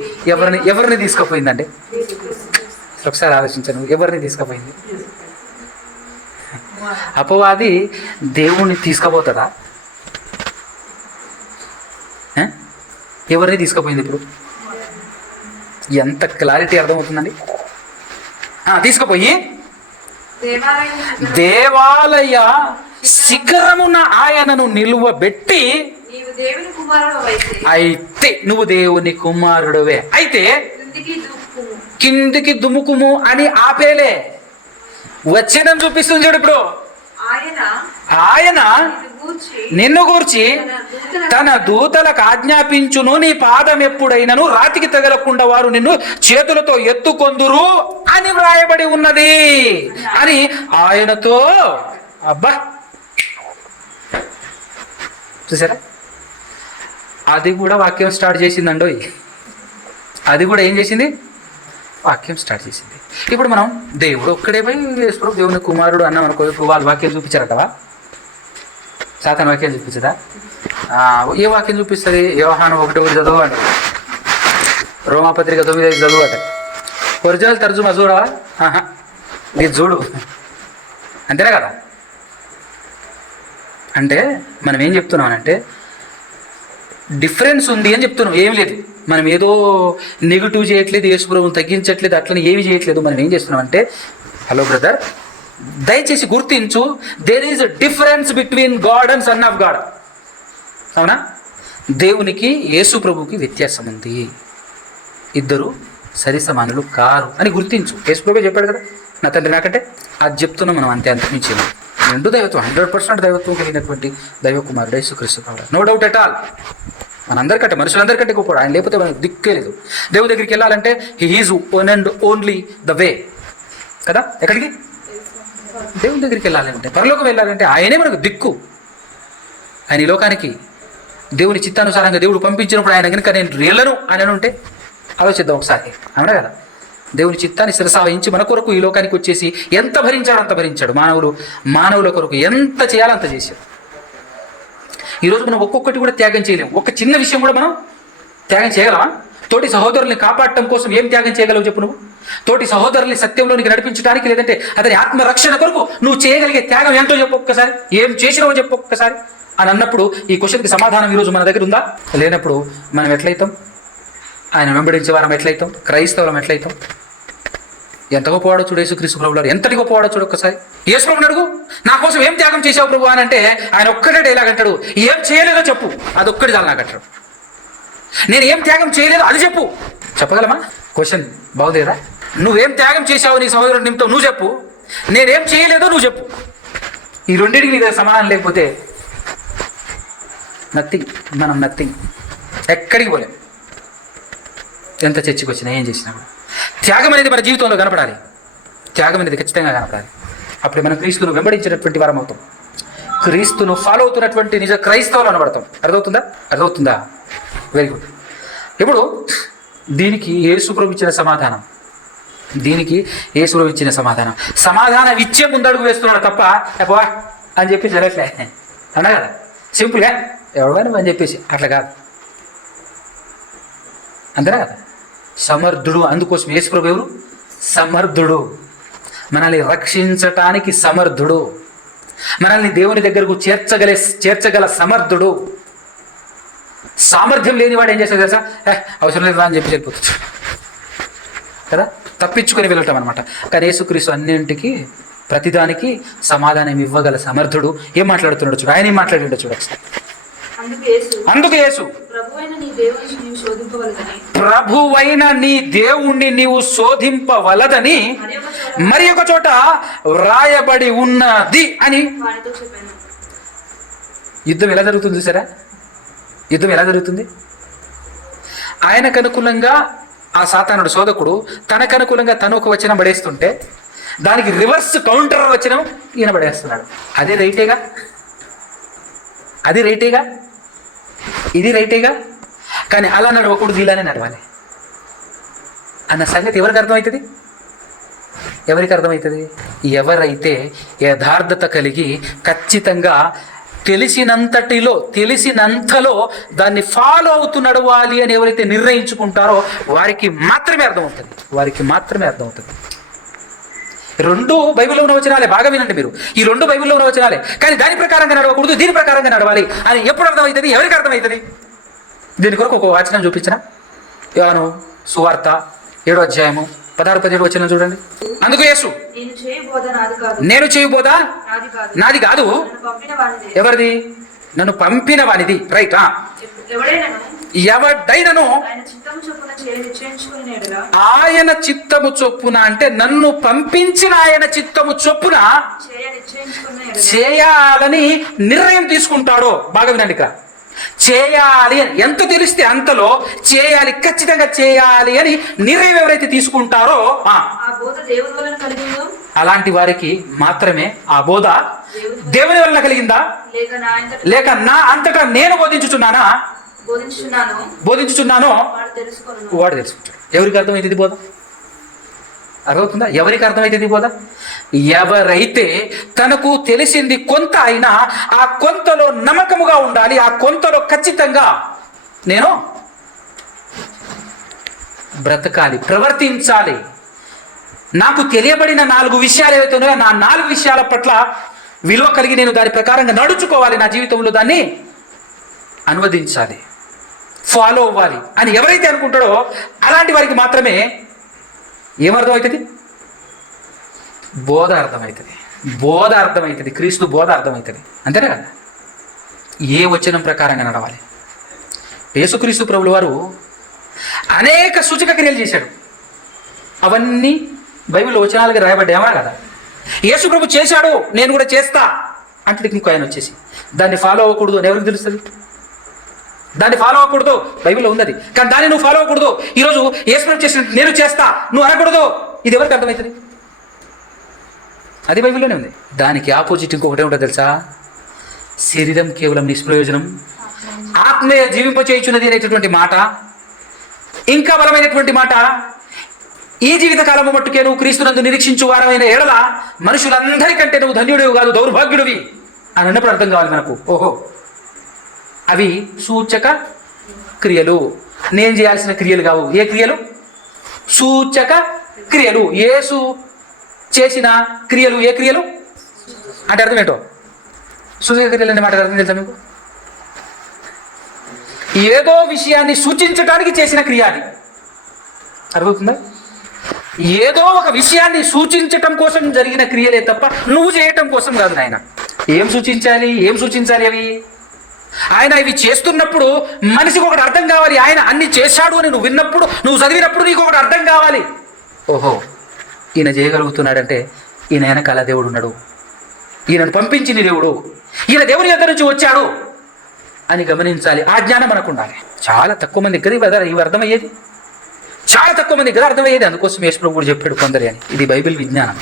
ఎవరిని తీసుకుపోయిందండి? ఒకసారి ఆలోచించను. ఎవరిని తీసుకుపోయింది? అపవాది దేవుణ్ణి తీసుకుపోతుందా? ఎవరిని తీసుకుపోయింది? ఇప్పుడు ఎంత క్లారిటీ అర్థమవుతుందండి. తీసుకుపోయి దేవాలయ శిఖరమున ఆయనను నిలువబెట్టి అయితే నువ్వు దేవుని కుమారుడువే అయితే కిందికి దుముకుము అని ఆపేలే, వచ్చేదని చూపిస్తుంది చూడు. ఇప్పుడు ఆయన నిన్ను గూర్చి తన దూతలకు ఆజ్ఞాపించును, నీ పాదం ఎప్పుడైనను రాతికి తగలకుండా వారు నిన్ను చేతులతో ఎత్తుకొందురు అని వ్రాయబడి ఉన్నది అని ఆయనతో. అబ్బా, చూసారా, అది కూడా వాక్యం స్టార్ట్ చేసిందండో. అది కూడా ఏం చేసింది? వాక్యం స్టార్ట్ చేసింది. ఇప్పుడు మనం దేవుడు ఒక్కడే పోయి దేవుని కుమారుడు అన్నాం అనుకో, ఇప్పుడు వాళ్ళు వాక్యం చూపించారటవా? సాతాను వాక్యం చూపించదా? ఏ వాక్యం చూపిస్తుంది? యోహాను 1:1 చదువు అంట, రోమాపత్రిక 9:5 చదువు అట. ఒరిజినల్ తర్జుమా చూడవా? ఇది చూడు, అంతేనా కదా? అంటే మనం ఏం చెప్తున్నామనంటే డిఫరెన్స్ ఉంది అని చెప్తున్నాం. ఏం లేదు, మనం ఏదో నెగిటివ్ చేయట్లేదు, యేసుప్రభువుని తగ్గించట్లేదు, అట్లని ఏమి చేయట్లేదు. మనం ఏం చేస్తున్నాం అంటే, హలో బ్రదర్, దయచేసి గుర్తించు, there is a difference between God and son of God. అవునా? దేవునికి యేసు ప్రభువుకి వ్యత్యాసం ఉంది, ఇద్దరు సరి సమానులు కారు అని గుర్తించు. యేసు ప్రభు చెప్పాడు కదా, నా తండ్రి నాకంటే. అది చెప్తున్నాం మనం, అంతే, అంతమించి. రెండు దైవత్వం, 100% దైవత్వం కలిగినటువంటి దైవ కుమారుడు యేసుక్రీస్తు ప్రభువు, నో డౌట్ ఎట్ ఆల్. మనందరికంటే, మనుషులందరికంటే గొప్పవాడు ఆయన, లేకపోతే మనకు దిక్కే లేదు. దేవుడి దగ్గరికి వెళ్ళాలంటే he is one and only the way కదా. ఎక్కడికి? దేవుని దగ్గరికి వెళ్ళాలంటే, పరలోకం వెళ్ళాలంటే ఆయనే మనకు దిక్కు. ఆయన ఈ లోకానికి దేవుని చిత్తానుసారంగా దేవుడు పంపించినప్పుడు ఆయన కనుక నేను వెళ్ళను అని ఉంటే ఆలోచిద్దాం ఒకసారి, అవునా కదా? దేవుని చిత్తాన్ని శిరసావహించి మన కొరకు ఈ లోకానికి వచ్చేసి ఎంత భరించాడో అంత భరించాడు. మానవుల కొరకు ఎంత చేయాలో అంత చేశాడు. ఈరోజు మనం ఒక్కొక్కటి కూడా త్యాగం చేయలేము. ఒక చిన్న విషయం కూడా మనం త్యాగం చేయగలమా? తోటి సహోదరుల్ని కాపాడటం కోసం ఏం త్యాగం చేయగలవు చెప్పు నువ్వు? తోటి సహోదరుల్ని సత్యంలోనికి నడిపించడానికి, లేదంటే అతని ఆత్మరక్షణ కొరకు నువ్వు చేయగలిగే త్యాగం ఎంతో చెప్పు ఒక్కసారి. ఏం చేసినావో చెప్పు ఒక్కసారి అని అన్నప్పుడు ఈ క్వశ్చన్కి సమాధానం ఈరోజు మన దగ్గర ఉందా? లేనప్పుడు మనం ఎట్లయితాం? ఆయన వెంబడించే వారం ఎట్లయితాం? క్రైస్తవులం ఎట్లయితాం? ఎంత గొప్పవాడో చూడు యేసుక్రీస్తు ప్రభువు, ఎంతటి గొప్పవాడో చూడు ఒక్కసారి. యేసు ప్రభువుని అడుగు, నా కోసం ఏం త్యాగం చేసావు ప్రభు అని అంటే ఆయన ఒక్కటే డైలాగ్ అంటాడు, ఏం చేయలేదో చెప్పు, అది ఒక్కటి చాలు నాకు అంటాడు. నేను ఏం త్యాగం చేయలేదో అది చెప్పు. చెప్పగలమా? క్వశ్చన్ బాగుంది కదా. నువ్వేం త్యాగం చేసావు నీ సహోదరుడి నిమిత్తం నువ్వు చెప్పు, నేనేం చేయలేదో నువ్వు చెప్పు. ఈ రెండింటికి నీ దగ్గర సమాధానం లేకపోతే నథింగ్, మనం నథింగ్, ఎక్కడికి పోలేం. ఎంత చర్చకు వచ్చినా ఏం చేసినా కూడా త్యాగం అనేది మన జీవితంలో కనపడాలి. త్యాగం అనేది ఖచ్చితంగా కనపడాలి. అప్పుడు మనం క్రీస్తును వెంబడించినటువంటి వారం అవుతాం, క్రీస్తును ఫాలో అవుతున్నటువంటి నిజ క్రైస్తవులు అనబడతాం. అర్థమవుతుందా? Very good. ఇప్పుడు దీనికి యేసు ప్రభు ఇచ్చిన సమాధానం, సమాధానం ఇచ్చే ముందడుగు వేస్తున్నాడు తప్ప ఎప్పవా అని చెప్పి జరగట్లే అన్నా కదా. సింపుల్గా ఎవడని అని చెప్పేసి అట్లా కాదు, అంతేనా కదా. సమర్థుడు, అందుకోసం యేసు ప్రభు ఎవరు? సమర్థుడు, మనల్ని రక్షించటానికి సమర్థుడు, మనల్ని దేవుని దగ్గరకు చేర్చగల సమర్థుడు. సామర్థ్యం లేనివాడు ఏం చేస్తాడు తెలుసా? అవసరం లేదా అని చెప్పి వెళ్ళిపోతుంది కదా, తప్పించుకొని వెళ్ళటం అనమాట. కానీ యేసుక్రీస్తు అన్నింటికి ప్రతిదానికి సమాధానం ఇవ్వగల సమర్థుడు. ఏం మాట్లాడుతున్నాడు చూడు, ఆయన ఏం మాట్లాడిండో చూడచ్చు. అందుకు యేసు, ప్రభువైన నీ దేవుణ్ణి నీవు శోధింపవలదని మరి ఒక చోట వ్రాయబడి ఉన్నది అని. యుద్ధం ఎలా జరుగుతుంది చూసారా? యుద్ధం ఎలా జరుగుతుంది? ఆయనకు అనుకూలంగా ఆ సాతానుడు శోధకుడు తనకు అనుకూలంగా తను ఒక వచనం పడేస్తుంటే దానికి రివర్స్ కౌంటర్ వచనం ఈయన పడేస్తున్నాడు. అది రైటేగా, ఇది రైటేగా. కానీ అలా నడవకూడదు, ఇలానే నడవాలి అన్న సంగతి ఎవరికి అర్థమవుతుంది? ఎవరైతే యథార్థత కలిగి ఖచ్చితంగా తెలిసినంతలో దాన్ని ఫాలో అవుతూ నడవాలి అని ఎవరైతే నిర్ణయించుకుంటారో వారికి మాత్రమే అర్థమవుతుంది. రెండు బైబిల్లో ఉన్న వచనాలే, బాగా వినండి మీరు. ఈ రెండు బైబిల్లో ఉన్న వచనాలే, కానీ దాని ప్రకారంగా నడవకూడదు, దీని ప్రకారంగా నడవాలి అని ఎప్పుడు అర్థమవుతుంది? ఎవరికి అర్థమవుతుంది? దీని కొరకు ఒక వచనం చూపించిన యోహాను సువార్త 7వ అధ్యాయము 16-17 వచనం చూడండి. అందుకు యేసు, నేను చేయు బోధ నాది కాదు, ఎవరిది? నన్ను పంపిన వానిది. రైట్. ఎవడైనను ఆయన చిత్తము చొప్పున అంటే నన్ను పంపించిన ఆయన చిత్తము చొప్పున చేయాలని నిర్ణయం తీసుకుంటాడో, బాగా వినండి, ఇక్కడ చేయాలి అని ఎంత తెలిస్తే అంతలో చేయాలి, ఖచ్చితంగా చేయాలి అని నిర్ణయం ఎవరైతే తీసుకుంటారో అలాంటి వారికి మాత్రమే ఆ బోధ దేవుని వలన కలిగిందా, లేక నా అంతటా నేను బోధించుచున్నాను వాడు తెలుసుకుంటాడు. ఎవరికి అర్థమైతే బోధ? అర్థమవుతుందా? ఎవరికి అర్థమైతే బోధ? ఎవరైతే తనకు తెలిసింది కొంత అయినా ఆ కొంతలో నమ్మకముగా ఉండాలి, ఆ కొంతలో ఖచ్చితంగా నేను బ్రతకాలి, ప్రవర్తించాలి. నాకు తెలియబడిన 4 విషయాలు ఏవైతే ఉన్నాయో నా 4 విషయాల పట్ల విలువ కలిగి నేను దాని ప్రకారంగా నడుచుకోవాలి, నా జీవితంలో దాన్ని అనువదించాలి, ఫాలో అవ్వాలి అని ఎవరైతే అనుకుంటాడో అలాంటి వారికి మాత్రమే ఏమర్థమవుతుంది? బోధ అర్థమవుతుంది. బోధ అర్థమవుతుంది, క్రీస్తు బోధ అర్థమవుతుంది. అంతేనా కదా? ఏ వచనం ప్రకారంగా నడవాలి? యేసుక్రీస్తు ప్రభుల వారు అనేక సూచక క్రియలు చేశాడు. అవన్నీ బైబిల్లో వచనాలుగా రాయబడ్డామా కదా? యేసు ప్రభు చేశాడు, నేను కూడా చేస్తా అంటే ఇంకో ఆయన వచ్చేసి దాన్ని ఫాలో అవ్వకూడదు అని ఎవరికి తెలుస్తుంది? దాన్ని ఫాలో అవ్వకూడదు బైబిల్లో ఉన్నది, కానీ దాన్ని నువ్వు ఫాలో అవ్వకూడదు. ఈరోజు యేసు ప్రభు చేసిన నేను చేస్తా నువ్వు అనకూడదు, ఇది ఎవరికి అర్థమవుతుంది? అది బైబిల్లోనే ఉంది. దానికి ఆపోజిట్ ఇంకొకటి ఏమిటో తెలుసా? శరీరం కేవలం నిష్ప్రయోజనం, ఆత్మీయ జీవింపచేయుచున్నది అనేటటువంటి మాట, ఇంకా బలమైనటువంటి మాట, ఈ జీవితకాలము మట్టుకే నువ్వు క్రీస్తునందు నిరీక్షించు వారమైన ఎడల మనుషులందరికంటే నువ్వు ధన్యుడివి కాదు దౌర్భాగ్యుడివి అని అన్నప్పుడు అర్థం కావాలి మనకు. ఓహో, అవి సూచక క్రియలు, నేను చేయాల్సిన క్రియలు కావు. ఏ క్రియలు? సూచక క్రియలు. యేసు చేసిన క్రియలు ఏ క్రియలు అంటే అర్థం ఏంటో? సూచక క్రియలు అనే మాట అర్థం తెలుసా మీకు? ఏదో విషయాన్ని సూచించడానికి చేసిన క్రియ అది. అర్థమవుతుందా? ఏదో ఒక విషయాన్ని సూచించటం కోసం జరిగిన క్రియలే తప్ప నువ్వు చేయటం కోసం కాదు. నాయన ఏం సూచించాలి అవి? ఆయన ఇవి చేస్తున్నప్పుడు మనిషికి ఒకటి అర్థం కావాలి. ఆయన అన్ని చేశాడు అని నువ్వు విన్నప్పుడు, నువ్వు చదివినప్పుడు నీకు ఒకటి అర్థం కావాలి. ఓహో, ఈయన చేయగలుగుతున్నాడంటే ఈయన వెనకాల దేవుడు ఉన్నాడు, ఈయనను పంపించిన దేవుడు, ఈయన దేవుని యొద్ద నుంచి వచ్చాడు అని గమనించాలి. ఆ జ్ఞానం మనకు ఉండాలి. చాలా తక్కువ మంది దగ్గర ఇవి అర్థమయ్యేది, చాలా తక్కువ మంది దగ్గర అర్థమయ్యేది. అందుకోసం యేసు ప్రభువు కూడా చెప్పాడు కొందరి అని. ఇది బైబిల్ విజ్ఞానం,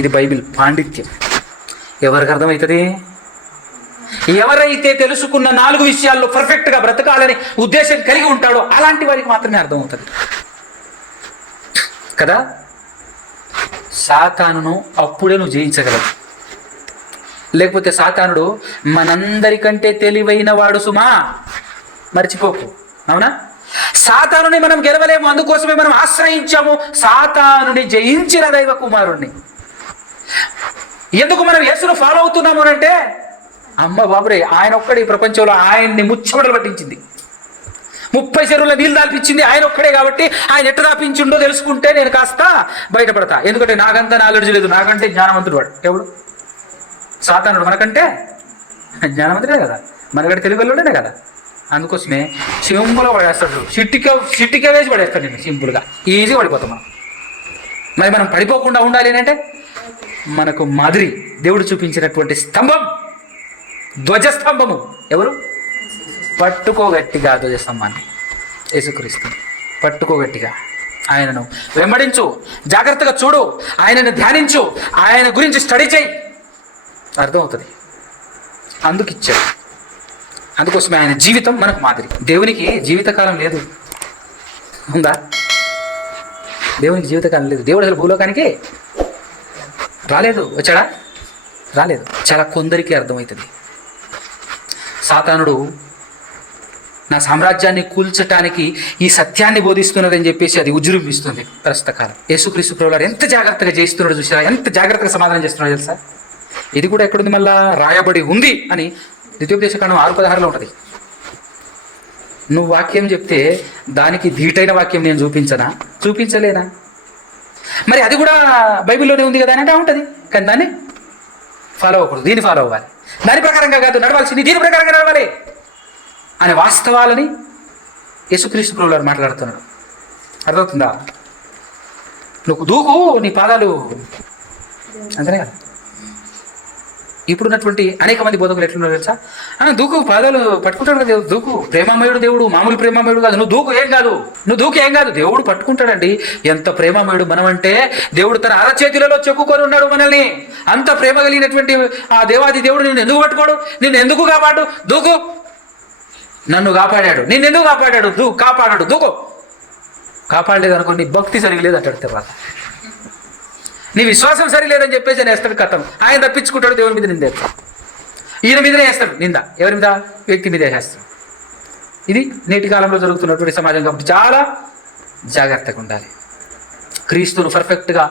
ఇది బైబిల్ పాండిత్యం. ఎవరికి అర్థమవుతుంది? ఎవరైతే తెలుసుకున్న 4 విషయాల్లో పర్ఫెక్ట్గా బ్రతకాలని ఉద్దేశం కలిగి ఉంటాడో అలాంటి వారికి మాత్రమే అర్థమవుతుంది కదా. సాతానును అప్పుడే నువ్వు జయించగలవు. లేకపోతే సాతానుడు మనందరికంటే తెలివైన వాడు సుమా, మర్చిపోకు. అవునా? సాతానుని మనం గెలవలేము, అందుకోసమే మనం ఆశ్రయించాము సాతానుని జయించిన దైవ కుమారుణ్ణి. ఎందుకు మనం యేసును ఫాలో అవుతున్నాము అంటే, అమ్మ బాబురే, ఆయన ఒక్కడే ఈ ప్రపంచంలో ఆయన్ని ముచ్చమటలు పట్టించింది, 30 చెరువుల నీళ్ళు దాల్పించింది ఆయన ఒక్కడే. కాబట్టి ఆయన ఎట్లా దాపించిండో తెలుసుకుంటే నేను కాస్త బయటపడతా. ఎందుకంటే నాకంతా నాలెడ్జ్ లేదు, నాకంటే జ్ఞానవంతుడు వాడు. ఎవడు? సాతానుడు. మనకంటే జ్ఞానవంతుడే కదా, మనకంటే తెలివిలోనే కదా. అందుకోసమే సింపుల్గా పడేస్తాడు, చిట్టిక వేసి పడేస్తాడు. నేను సింపుల్గా ఈజీగా పడిపోతాం మనం. మరి మనం పడిపోకుండా ఉండాలి అంటే మనకు మాదిరి దేవుడు చూపించినటువంటి స్తంభం, ధ్వజస్తంభము ఎవరు? పట్టుకోగట్టిగా ధ్వజస్తంభాన్ని, యేసుక్రీస్తు. పట్టుకోగట్టిగా ఆయనను వెంబడించు, జాగ్రత్తగా చూడు, ఆయనను ధ్యానించు, ఆయన గురించి స్టడీ చేయి, అర్థమవుతుంది. అందుకిచ్చాడు. అందుకోసమే ఆయన జీవితం మనకు మాదిరి. దేవునికి జీవితకాలం లేదు, ఉందా? దేవునికి జీవితకాలం లేదు. దేవుడు అసలు భూలోకానికి రాలేదు. వచ్చాడా? రాలేదు. చాలా కొందరికి అర్థమవుతుంది. సాతానుడు నా సామ్రాజ్యాన్ని కూల్చటానికి ఈ సత్యాన్ని బోధిస్తున్నదని చెప్పేసి అది ఉజ్జృంభిస్తుంది ప్రస్తుత కాలం. యేసుక్రీస్తు ప్రభువారు ఎంత జాగ్రత్తగా చేస్తున్నాడు చూసారా, ఎంత జాగ్రత్తగా సమాధానం చేస్తున్నాడు తెలుసా? ఇది కూడా ఎక్కడుంది? మళ్ళా రాయబడి ఉంది అని ద్వితీయోపదేశకాండం 6:16 ఉంటుంది. నువ్వు వాక్యం చెప్తే దానికి ధీటైన వాక్యం నేను చూపించలేనా? మరి అది కూడా బైబిల్లోనే ఉంది కదా అంటే ఉంటుంది, కానీ దాన్ని ఫాలో అవ్వకూడదు, దీన్ని ఫాలో అవ్వాలి. దాని ప్రకారంగా కాదు నడవాల్సింది, దీని ప్రకారంగా నడవాలి. అనే వాస్తవాలని యేసుక్రీస్తు ప్రభువు వారు మాట్లాడుతున్నాడు. అర్థమవుతుందా? నువ్వు దూకు, నీ పాదాలు అంతనే కదా. ఇప్పుడున్నటువంటి అనేక మంది బోధకులు ఎట్లున్నారు తెలుసా? దూకు, పాదాలు పట్టుకుంటాడు కదా దేవుడు, దూకు, ప్రేమామయుడు దేవుడు, మామూలు ప్రేమామయుడు కాదు, నువ్వు దూకు ఏం కాదు, నువ్వు దూకు ఏం కాదు, దేవుడు పట్టుకుంటాడండి. ఎంత ప్రేమామయుడు మనం అంటే, దేవుడు తన అరచేతులలో చెక్కుకొని ఉన్నాడు మనల్ని. అంత ప్రేమ కలిగినటువంటి ఆ దేవాది దేవుడు నిన్ను ఎందుకు పట్టుకోడు? నిన్ను ఎందుకు కాపాడు? దూకు. నన్ను కాపాడాడు, నిన్ను ఎందుకు కాపాడాడు? కాపాడాడు, దూకు. కాపాడలేదు అనుకో, నీ భక్తి సరిగలేదు అంటాడు తర్వాత. నీ విశ్వాసం సరిలేదని చెప్పేసి ఆయన వేస్తాడు కథం. ఆయన తప్పించుకుంటాడు, దేవుని మీద నింద వేస్తాడు. ఈయన మీదనే వేస్తాడు నింద. ఎవరి మీద? వ్యక్తి మీద వేస్తాడు. ఇది నేటి కాలంలో జరుగుతున్నటువంటి సమాజం కాబట్టి చాలా జాగ్రత్తగా ఉండాలి. క్రీస్తును పర్ఫెక్ట్గా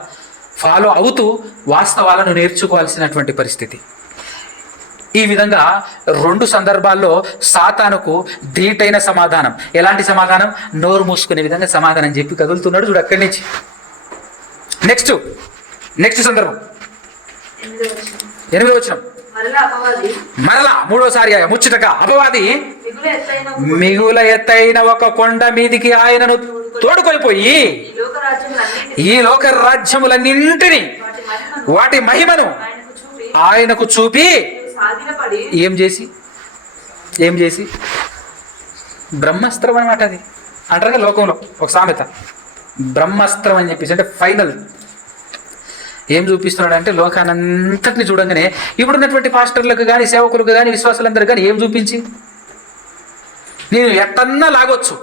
ఫాలో అవుతూ వాస్తవాలను నేర్చుకోవాల్సినటువంటి పరిస్థితి. ఈ విధంగా 2 సందర్భాల్లో సాతానుకు ధీటైన సమాధానం. ఎలాంటి సమాధానం? నోరు మూసుకునే విధంగా సమాధానం చెప్పి కదులుతున్నాడు చూడు అక్కడి నుంచి. నెక్స్ట్ సందర్భం 8వ వచనం. మరలా 3వసారి ముచ్చటగా అపవాది మిగుల ఎత్తైన ఒక కొండ మీదికి ఆయనను తోడుకొనిపోయి ఈ లోక రాజ్యములన్నింటినీ వాటి మహిమను ఆయనకు చూపి ఏం చేసి బ్రహ్మాస్త్రం అనమాట. అది అంటారు కదా లోకంలో ఒక సామెత, బ్రహ్మాస్త్రం అని చెప్పేసి. అంటే ఫైనల్ ఏం చూపిస్తున్నాడు అంటే, లోకానంతటిని చూడంగానే ఇప్పుడున్నటువంటి పాస్టర్లకు కానీ, సేవకులకు కానీ, విశ్వాసులందరూ కానీ ఏం చూపించి నేను ఎట్టన్నా లాగొచ్చు.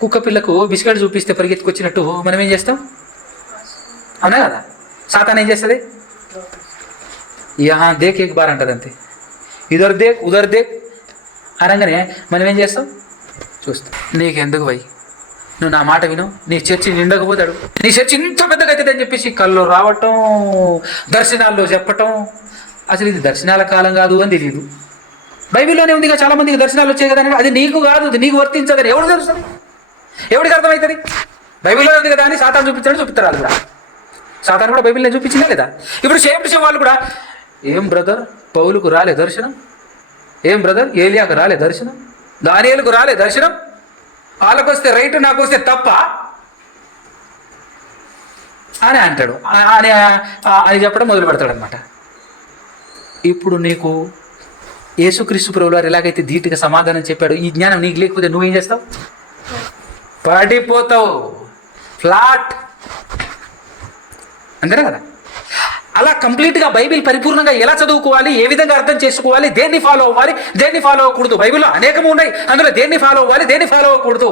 కుక్క పిల్లకు బిస్కెట్ చూపిస్తే పరిగెత్తుకొచ్చినట్టు మనం ఏం చేస్తాం? అవునా కదా? సాతాన్ ఏం చేస్తుంది? యహా దేక్ ఏక్ బార్ అంటది అంతే. ఇదర్ దేక్ ఉదర్ దేక్ అనగానే మనం ఏం చేస్తాం? చూస్తాం. నీకెందుకు భయ్, నువ్వు నా మాట విను, నీ చర్చి నిండకపోతాడు, నీ చర్చి ఇంత పెద్దగా అవుతుంది అని చెప్పేసి కళ్ళు రావటం, దర్శనాల్లో చెప్పటం. అసలు ఇది దర్శనాల కాలం కాదు అని తెలియదు. బైబిల్లోనే ఉంది కదా, చాలా మందికి దర్శనాలు వచ్చాయి కదా. అది నీకు కాదు, అది నీకు వర్తించదని ఎవరు తెలుస్తుంది? ఎవరికి అర్థమవుతుంది? బైబిల్లో ఉంది కదా అని సాతాను చూపిస్తారు వాళ్ళు కూడా. సాతాను కూడా బైబిల్ని చూపించిందా లేదా? ఇప్పుడు సేమ్ వాళ్ళు కూడా, ఏం బ్రదర్ పౌలుకు రాలే దర్శనం, ఏం బ్రదర్ ఏలియాకు రాలే దర్శనం, దానియేలుకు రాలే దర్శనం, వాళ్ళకు వస్తే రైట్ నాకు వస్తే తప్ప అని అంటాడు అని చెప్పడం మొదలు పెడతాడు అనమాట. ఇప్పుడు నీకు యేసుక్రీస్తు ప్రభువు వారు ఎలాగైతే ధీటుగా సమాధానం చెప్పాడు, ఈ జ్ఞానం నీకు లేకపోతే నువ్వేం చేస్తావు? పడిపోతావు, ఫ్లాట్. అంతేనా కదా? అలా కంప్లీట్గా బైబిల్ పరిపూర్ణంగా ఎలా చదువుకోవాలి, ఏ విధంగా అర్థం చేసుకోవాలి, దేన్ని ఫాలో అవ్వాలి, దేన్ని ఫాలో అవ్వకూడదు, బైబిల్లో అనేకము ఉన్నాయి. అందులో దేన్ని ఫాలో అవ్వాలి, దేన్ని ఫాలో అవ్వకూడదు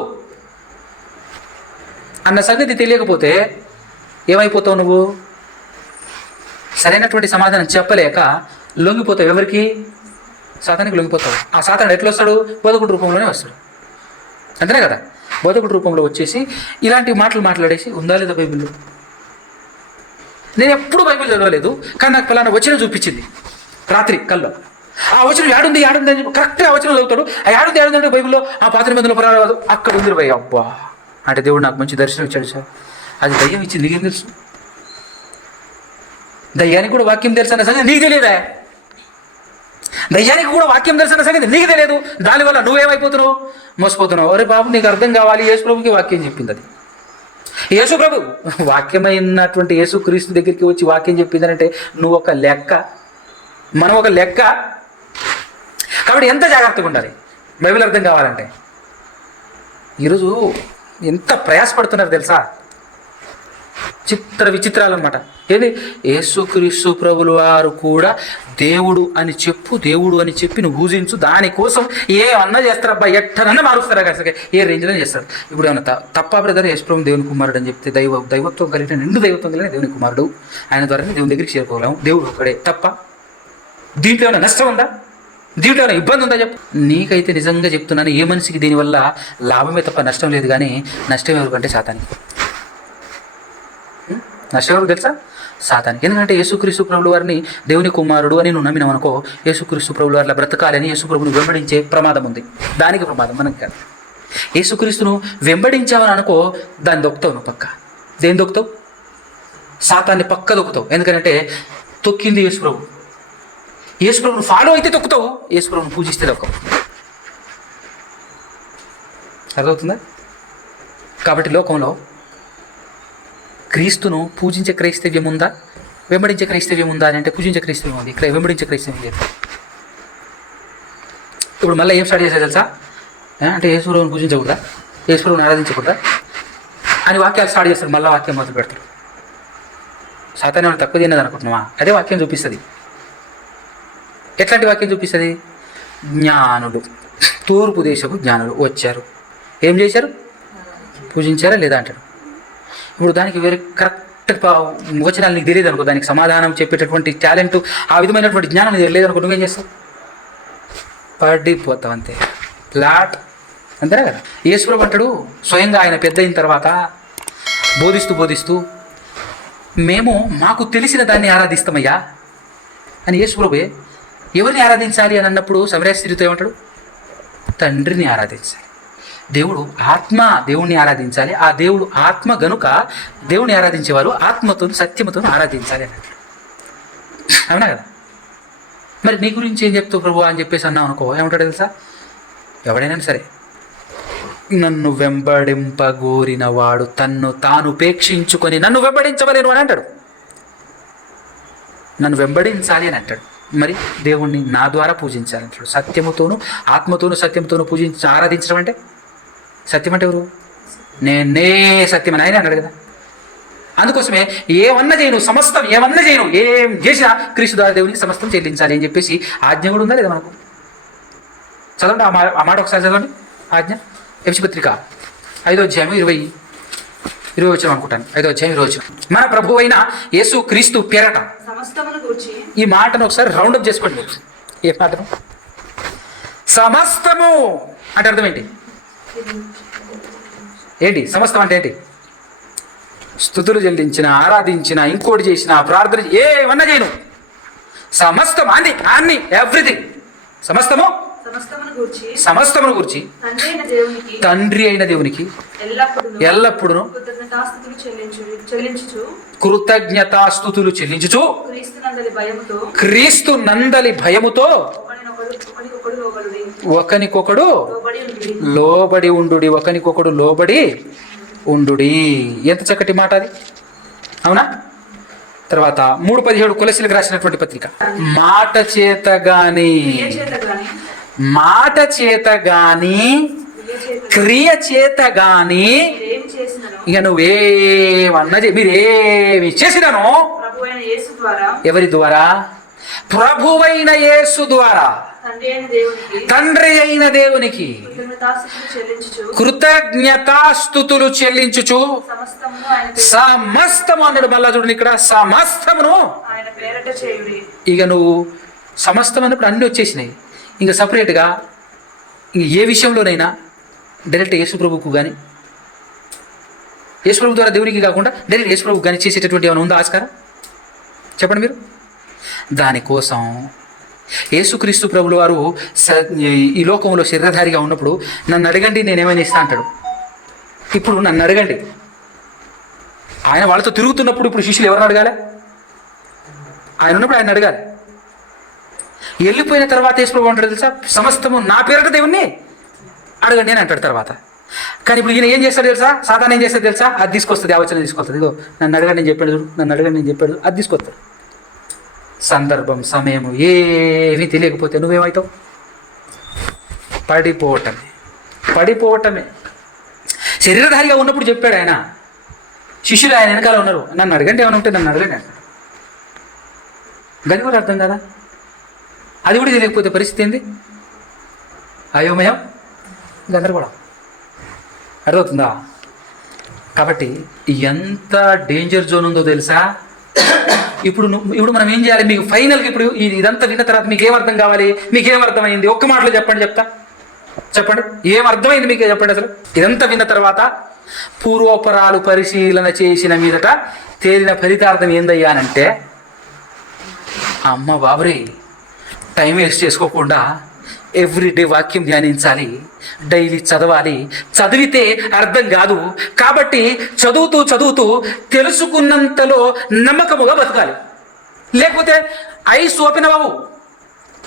అన్న సంగతి తెలియకపోతే ఏమైపోతావు? నువ్వు సరైనటువంటి సమాధానం చెప్పలేక లొంగిపోతావు. ఎవరికి? సాతానికి లొంగిపోతావు. ఆ సాతాను ఎట్లా వస్తాడు? బోధకుడి రూపంలోనే వస్తాడు. అంతేనే కదా? బోధకుడి రూపంలో వచ్చేసి ఇలాంటి మాటలు మాట్లాడేసి, ఉందా లేదా బైబిల్లో? నేను ఎప్పుడు బైబిల్ చదవలేదు, కానీ నాకు ఫలానా వచనం చూపించింది రాత్రి కల్లో. ఆ వచనం ఏడుంది అని కరెక్ట్గా ఆ వచనం చదువుతాడు. ఆ ఏడుంది అంటే బైబిల్లో ఆ పాత నిబంధనలో పరాదు అక్కడ ఉంది భయ. అబ్బా అంటే దేవుడు నాకు మంచి దర్శనం ఇచ్చాడు సార్. అది దయ్యం ఇచ్చింది, నీకేం తెలుసు? దయ్యానికి కూడా వాక్యం తెలుసు అన్న సంగతి నీకు తెలియదా? దయ్యానికి కూడా వాక్యం తెలుసు అన్న సంగతి నీకు తెలియదు. దానివల్ల నువ్వేమైపోతున్నావు? మోసపోతున్నావు. అరే బాబు, నీకు అర్థం కావాలి, యేసు ప్రభుకి వాక్యం చెప్పింది. అది యేసు ప్రభు వాక్యమైనటువంటి యేసు క్రీస్తు దగ్గరికి వచ్చి వాక్యం చెప్పిందనంటే నువ్వు ఒక లెక్క, మనం ఒక లెక్క. కాబట్టి ఎంత జాగ్రత్తగా ఉండాలి బైబిల్ అర్థం కావాలంటే. ఈరోజు ఎంత ప్రయాసపడుతున్నారు తెలుసా? చిత్ర విచిత్రాలు అనమాట. ఏది? యేసుక్రీస్తు ప్రభులు వారు కూడా దేవుడు అని చెప్పి నువ్వు పూజించు. దానికోసం ఏమన్నా చేస్తారబ్బా, ఎట్టనన్నా మారుస్తారా అసలు, ఏ రేంజ్లో చేస్తారు. ఇప్పుడు ఏమన్నా తప్ప బ్రదర్ యేసు ప్రభు దేవుని కుమారుడు అని చెప్తే దైవత్వం కలిగిన నిండు దైవత్వం కలిగిన దేవుని కుమారుడు, ఆయన ద్వారానే దేవుని దగ్గరికి చేరుకోగలము. దేవుడు ఒక్కడే తప్ప. దీంట్లో ఏమైనా నష్టం ఉందా? దీంట్లో ఏమైనా ఇబ్బంది ఉందా చెప్పు? నీకైతే నిజంగా చెప్తున్నాను, ఏ మనిషికి దీనివల్ల లాభమే తప్ప నష్టం లేదు. కానీ నష్టం ఎవరికంటే సాతానికి. నష్టం ఎవరు తెలుసా? సాతానికి. ఎందుకంటే యేసుక్రీస్తు ప్రభుల వారిని దేవుని కుమారుడు అని నువ్వు నమ్మినావు అనుకో, యేసుక్రీస్తు ప్రభుల వారిలా బ్రతకాలని యేసు ప్రభుని వెంబడించే ప్రమాదం ఉంది. దానికి ప్రమాదం, మనకి కాదు. యేసుక్రీస్తును వెంబడించావని అనుకో, దాన్ని దొక్కుతావు నువ్వు పక్క. దేని దొక్కుతావు? సాతాన్ని పక్క దొక్కుతావు. ఎందుకంటే తొక్కింది యేసు ప్రభు. యేసు ప్రభుని ఫాలో అయితే తొక్కుతావు, యేసు ప్రభుని పూజిస్తే దొక్కవు. అర్థమవుతుందా? కాబట్టి లోకంలో క్రీస్తును పూజించే క్రైస్తవ్యం ఉందా, వెంబడించే క్రైస్తవ్యం ఉందా అని అంటే పూజించే క్రైస్తవ్యం ఉంది, ఇక్కడ వెంబడించే క్రైస్తవ్యం లేదు. ఇప్పుడు మళ్ళీ ఏం స్టార్ట్ చేశారు తెలుసా? అంటే యేసుప్రభువుని పూజించకూడదా, యేసుప్రభువుని ఆరాధించకూడదా అని వాక్యాలు స్టార్ట్ చేస్తారు. మళ్ళీ వాక్యం మొదలు పెడతారు. సాతాను ఏమైనా తక్కువ తిన్నది అనుకుంటున్నావా? అదే వాక్యం చూపిస్తుంది. ఎట్లాంటి వాక్యం చూపిస్తుంది? జ్ఞానులు, తూర్పు దేశపు జ్ఞానులు వచ్చారు, ఏం చేశారు? పూజించారా లేదా అంటారు. ఇప్పుడు దానికి వేరే కరెక్ట్ వచనాలు నీకు తెలియదు అనుకో, దానికి సమాధానం చెప్పేటటువంటి టాలెంట్, ఆ విధమైనటువంటి జ్ఞానం నీకు లేదనుకో, నువ్వేం చేస్తావు? పడిపోతావు అంతే, ఫ్లాట్. అంతేనా కదా? యేసుప్రభు అంటాడు స్వయంగా ఆయన పెద్ద అయిన తర్వాత బోధిస్తూ మేము మాకు తెలిసిన దాన్ని ఆరాధిస్తామయ్యా అని. యేసుప్రభువే ఎవరిని ఆరాధించాలి అని అన్నప్పుడు సమరయ స్త్రీతో ఏమంటాడు? తండ్రిని ఆరాధించాలి. దేవుడు ఆత్మ, దేవుణ్ణి ఆరాధించాలి. ఆ దేవుడు ఆత్మ గనుక దేవుణ్ణి ఆరాధించేవారు ఆత్మతో సత్యముతో ఆరాధించాలి అన్నట్లు. అవునా కదా? మరి నీ గురించి ఏం చెప్తావు ప్రభు అని చెప్పేసి అన్నావు అనుకో, ఏమంటాడు తెలుసా? ఎవడైనా సరే నన్ను వెంబడింపగోరిన వాడు తన్ను తాను ఉపేక్షించుకొని నన్ను వెంబడించవలేను అని అంటాడు. నన్ను వెంబడించాలి అని అంటాడు. మరి దేవుణ్ణి నా ద్వారా పూజించాలి అంటాడు. సత్యముతోను ఆత్మతోను సత్యముతోను ఆరాధించడం అంటే, సత్యం అంటే ఎవరు? నేనే సత్యం అని ఆయన అన్నాడు కదా. అందుకోసమే ఏమన్నా చేయను, సమస్తం ఏమన్నా చేయను, ఏం చేసినా క్రీస్తు ద్వారా దేవునికి సమస్తం చెల్లించాలి అని చెప్పేసి ఆజ్ఞ కూడా ఉందా లేదా మనకు? చదవండి ఆ మాట ఒకసారి చదవండి. ఆజ్ఞ ఎఫెసీ పత్రిక 5వ అధ్యాయం 20 వచ్చిన అనుకుంటాను. 5వ అధ్యాయం 20 వచ్చిన. మన ప్రభు అయిన యేసు క్రీస్తు పేరట. ఈ మాటను ఒకసారి రౌండప్ చేసుకోండి. ఏ మాటను? సమస్తము అంటే అర్థం ఏంటి? ఏంటి సమస్తం అంటే ఏంటి? స్తుతులు చెల్లించిన, ఆరాధించిన, ఇంకోటి చేసిన, ప్రార్థన ఏమన్నా చేయను, సమస్తం అన్ని ఎవ్రీథింగ్ సమస్తమును గూర్చి తండ్రి అయిన దేవునికి ఎల్లప్పుడూ కృతజ్ఞతాస్తుతులు చెల్లించుచు క్రీస్తు నందలి భయముతో ఒకనికొకడు లోబడి ఉండుడి. ఒకనికొకడు లోబడి ఉండుడి. ఎంత చక్కటి మాట అది, అవునా? తర్వాత 3:17 కొలసీలకు రాసినటువంటి పత్రిక. మాట చేత గాని క్రియ చేత గాని ఇక నువ్వేమన్నా మీరేమి చేసినాను ఎవరి ద్వారా? ప్రభువైన యేసు ద్వారా తండ్రి అయిన దేవునికి కృతజ్ఞతాస్తుతులు చెల్లించుచు సమస్తము అన్నాడు. మళ్ళా చూడండి ఇక్కడ, సమస్తమును. ఇక నువ్వు సమస్తం అన్నప్పుడు అన్ని వచ్చేసినాయి. ఇంకా సపరేట్గా ఏ విషయంలోనైనా డైరెక్ట్ యేసుప్రభుకు కానీ, యేసుప్రభు ద్వారా దేవునికి కాకుండా డైరెక్ట్ యేసుప్రభుకు కానీ చేసేటటువంటి ఏమైనా ఉందా ఆస్కారం? చెప్పండి మీరు. దానికోసం యేసుక్రీస్తు ప్రభుల వారు ఈ లోకంలో శరీరధారిగా ఉన్నప్పుడు నన్ను అడగండి నేనేమైనా ఇస్తా అంటాడు. ఇప్పుడు నన్ను అడగండి. ఆయన వాళ్ళతో తిరుగుతున్నప్పుడు ఇప్పుడు శిష్యులు ఎవరిని అడగాలి? ఆయన ఉన్నప్పుడు ఆయన అడగాలి. వెళ్ళిపోయిన తర్వాత యేసుప్రభు అంటాడు తెలుసా, సమస్తము నా పేరట దేవుణ్ణి అడగండి అని అంటాడు తర్వాత. కానీ ఇప్పుడు ఈయన ఏం చేస్తాడు తెలుసా? సాతాను ఏం చేస్తాడు తెలుసా? అది తీసుకొస్తుంది, ఆలోచన తీసుకొస్తుంది. ఇదో నన్ను అడగండి నేను చెప్పాడు, నన్ను అడగండి నేను చెప్పాడు, అది తీసుకొస్తాడు. సందర్భం సమయము ఏమీ తెలియకపోతే నువ్వేమవుతావు? పడిపోవటమే. శరీరధారిగా ఉన్నప్పుడు చెప్పాడు ఆయన, శిష్యులు ఆయన వెనకాల ఉన్నారు, నన్ను అడగండి ఏమైనా ఉంటే నన్ను అడగండి. గది కూడా అర్థం కదా. అది కూడా తెలియకపోతే పరిస్థితి ఏంది? అయోమయం, గందరగోళం. అర్థమవుతుందా? కాబట్టి ఎంత డేంజర్ జోన్ ఉందో తెలుసా? ఇప్పుడు మనం ఏం చేయాలి? మీకు ఫైనల్గా ఇప్పుడు ఇదంతా విన్న తర్వాత మీకు ఏమర్థం కావాలి? మీకు ఏమర్థమైంది? ఒక్క మాటలో చెప్పండి. చెప్పండి ఏమర్థమైంది మీకు? చెప్పండి. అసలు ఇదంతా విన్న తర్వాత పూర్వోపరాలు పరిశీలన చేసిన మీదట తేలిన ఫలితార్థం ఏందయ్యానంటే, అమ్మ బాబరే, టైం వేస్ట్ చేసుకోకుండా ఎవ్రీడే వాక్యం ధ్యానించాలి, డైలీ చదవాలి. చదివితే అర్థం కాదు కాబట్టి చదువుతూ తెలుసుకున్నంతలో నమ్మకముగా బతకాలి. లేకపోతే ఐస్ ఓపెన్ అవ్వవు,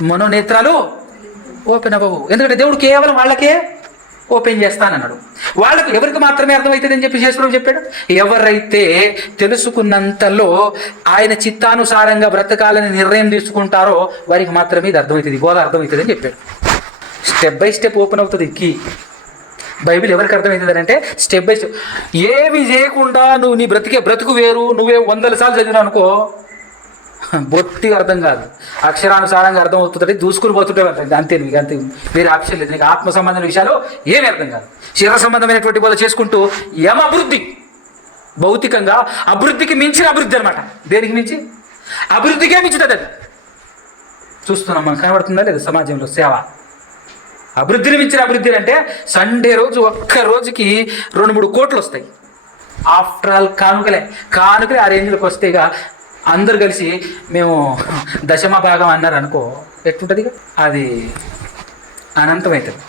మనోనేత్రాలు ఓపెన్ అవ్వవు. ఎందుకంటే దేవుడు కేవలం వాళ్ళకే ఓపెన్ చేస్తానన్నాడు. వాళ్ళకు ఎవరికి మాత్రమే అర్థమవుతుంది అని చెప్పి యేసు చెప్పాడు, ఎవరైతే తెలుసుకున్నంతలో ఆయన చిత్తానుసారంగా బ్రతకాలని నిర్ణయం తీసుకుంటారో వారికి మాత్రమే ఇది అర్థమవుతుంది, బోధ అర్థమవుతుంది అని చెప్పాడు. స్టెప్ బై స్టెప్ ఓపెన్ అవుతుంది కీ. బైబిల్ ఎవరికి అర్థమవుతుంది అంటే స్టెప్ బై స్టెప్. ఏమి చేయకుండా నువ్వు నీ బ్రతుకు వేరు, నువ్వే 100 సార్లు చదివినా అనుకో బొత్తిగా అర్థం కాదు. అక్షరానుసారంగా అర్థం అవుతుంది, దూసుకుని పోతుంటే అంతే. నీకు అంతే, వేరే ఆప్షన్ లేదు. నీకు ఆత్మ సంబంధమైన విషయాలు ఏమీ అర్థం కాదు. శరీర సంబంధమైనటువంటి బోధ చేసుకుంటూ అభివృద్ధి, భౌతికంగా అభివృద్ధికి మించిన అభివృద్ధి అనమాట. దేనికి మించి? అభివృద్ధికే మించుతుంది. అది చూస్తున్నాం మనం, కనబడుతుందా లేదు సమాజంలో సేవ. అభివృద్ధిని మించిన అభివృద్ధి అంటే సండే రోజు ఒక్క రోజుకి 2-3 కోట్లు వస్తాయి. ఆఫ్టర్ ఆల్ కానుకలే ఆ రేంజ్లోకి వస్తే అందరు కలిసి మేము దశమ భాగం అన్నారు అనుకో, ఎట్లుంటుంది? అది అనంతమవుతుంది.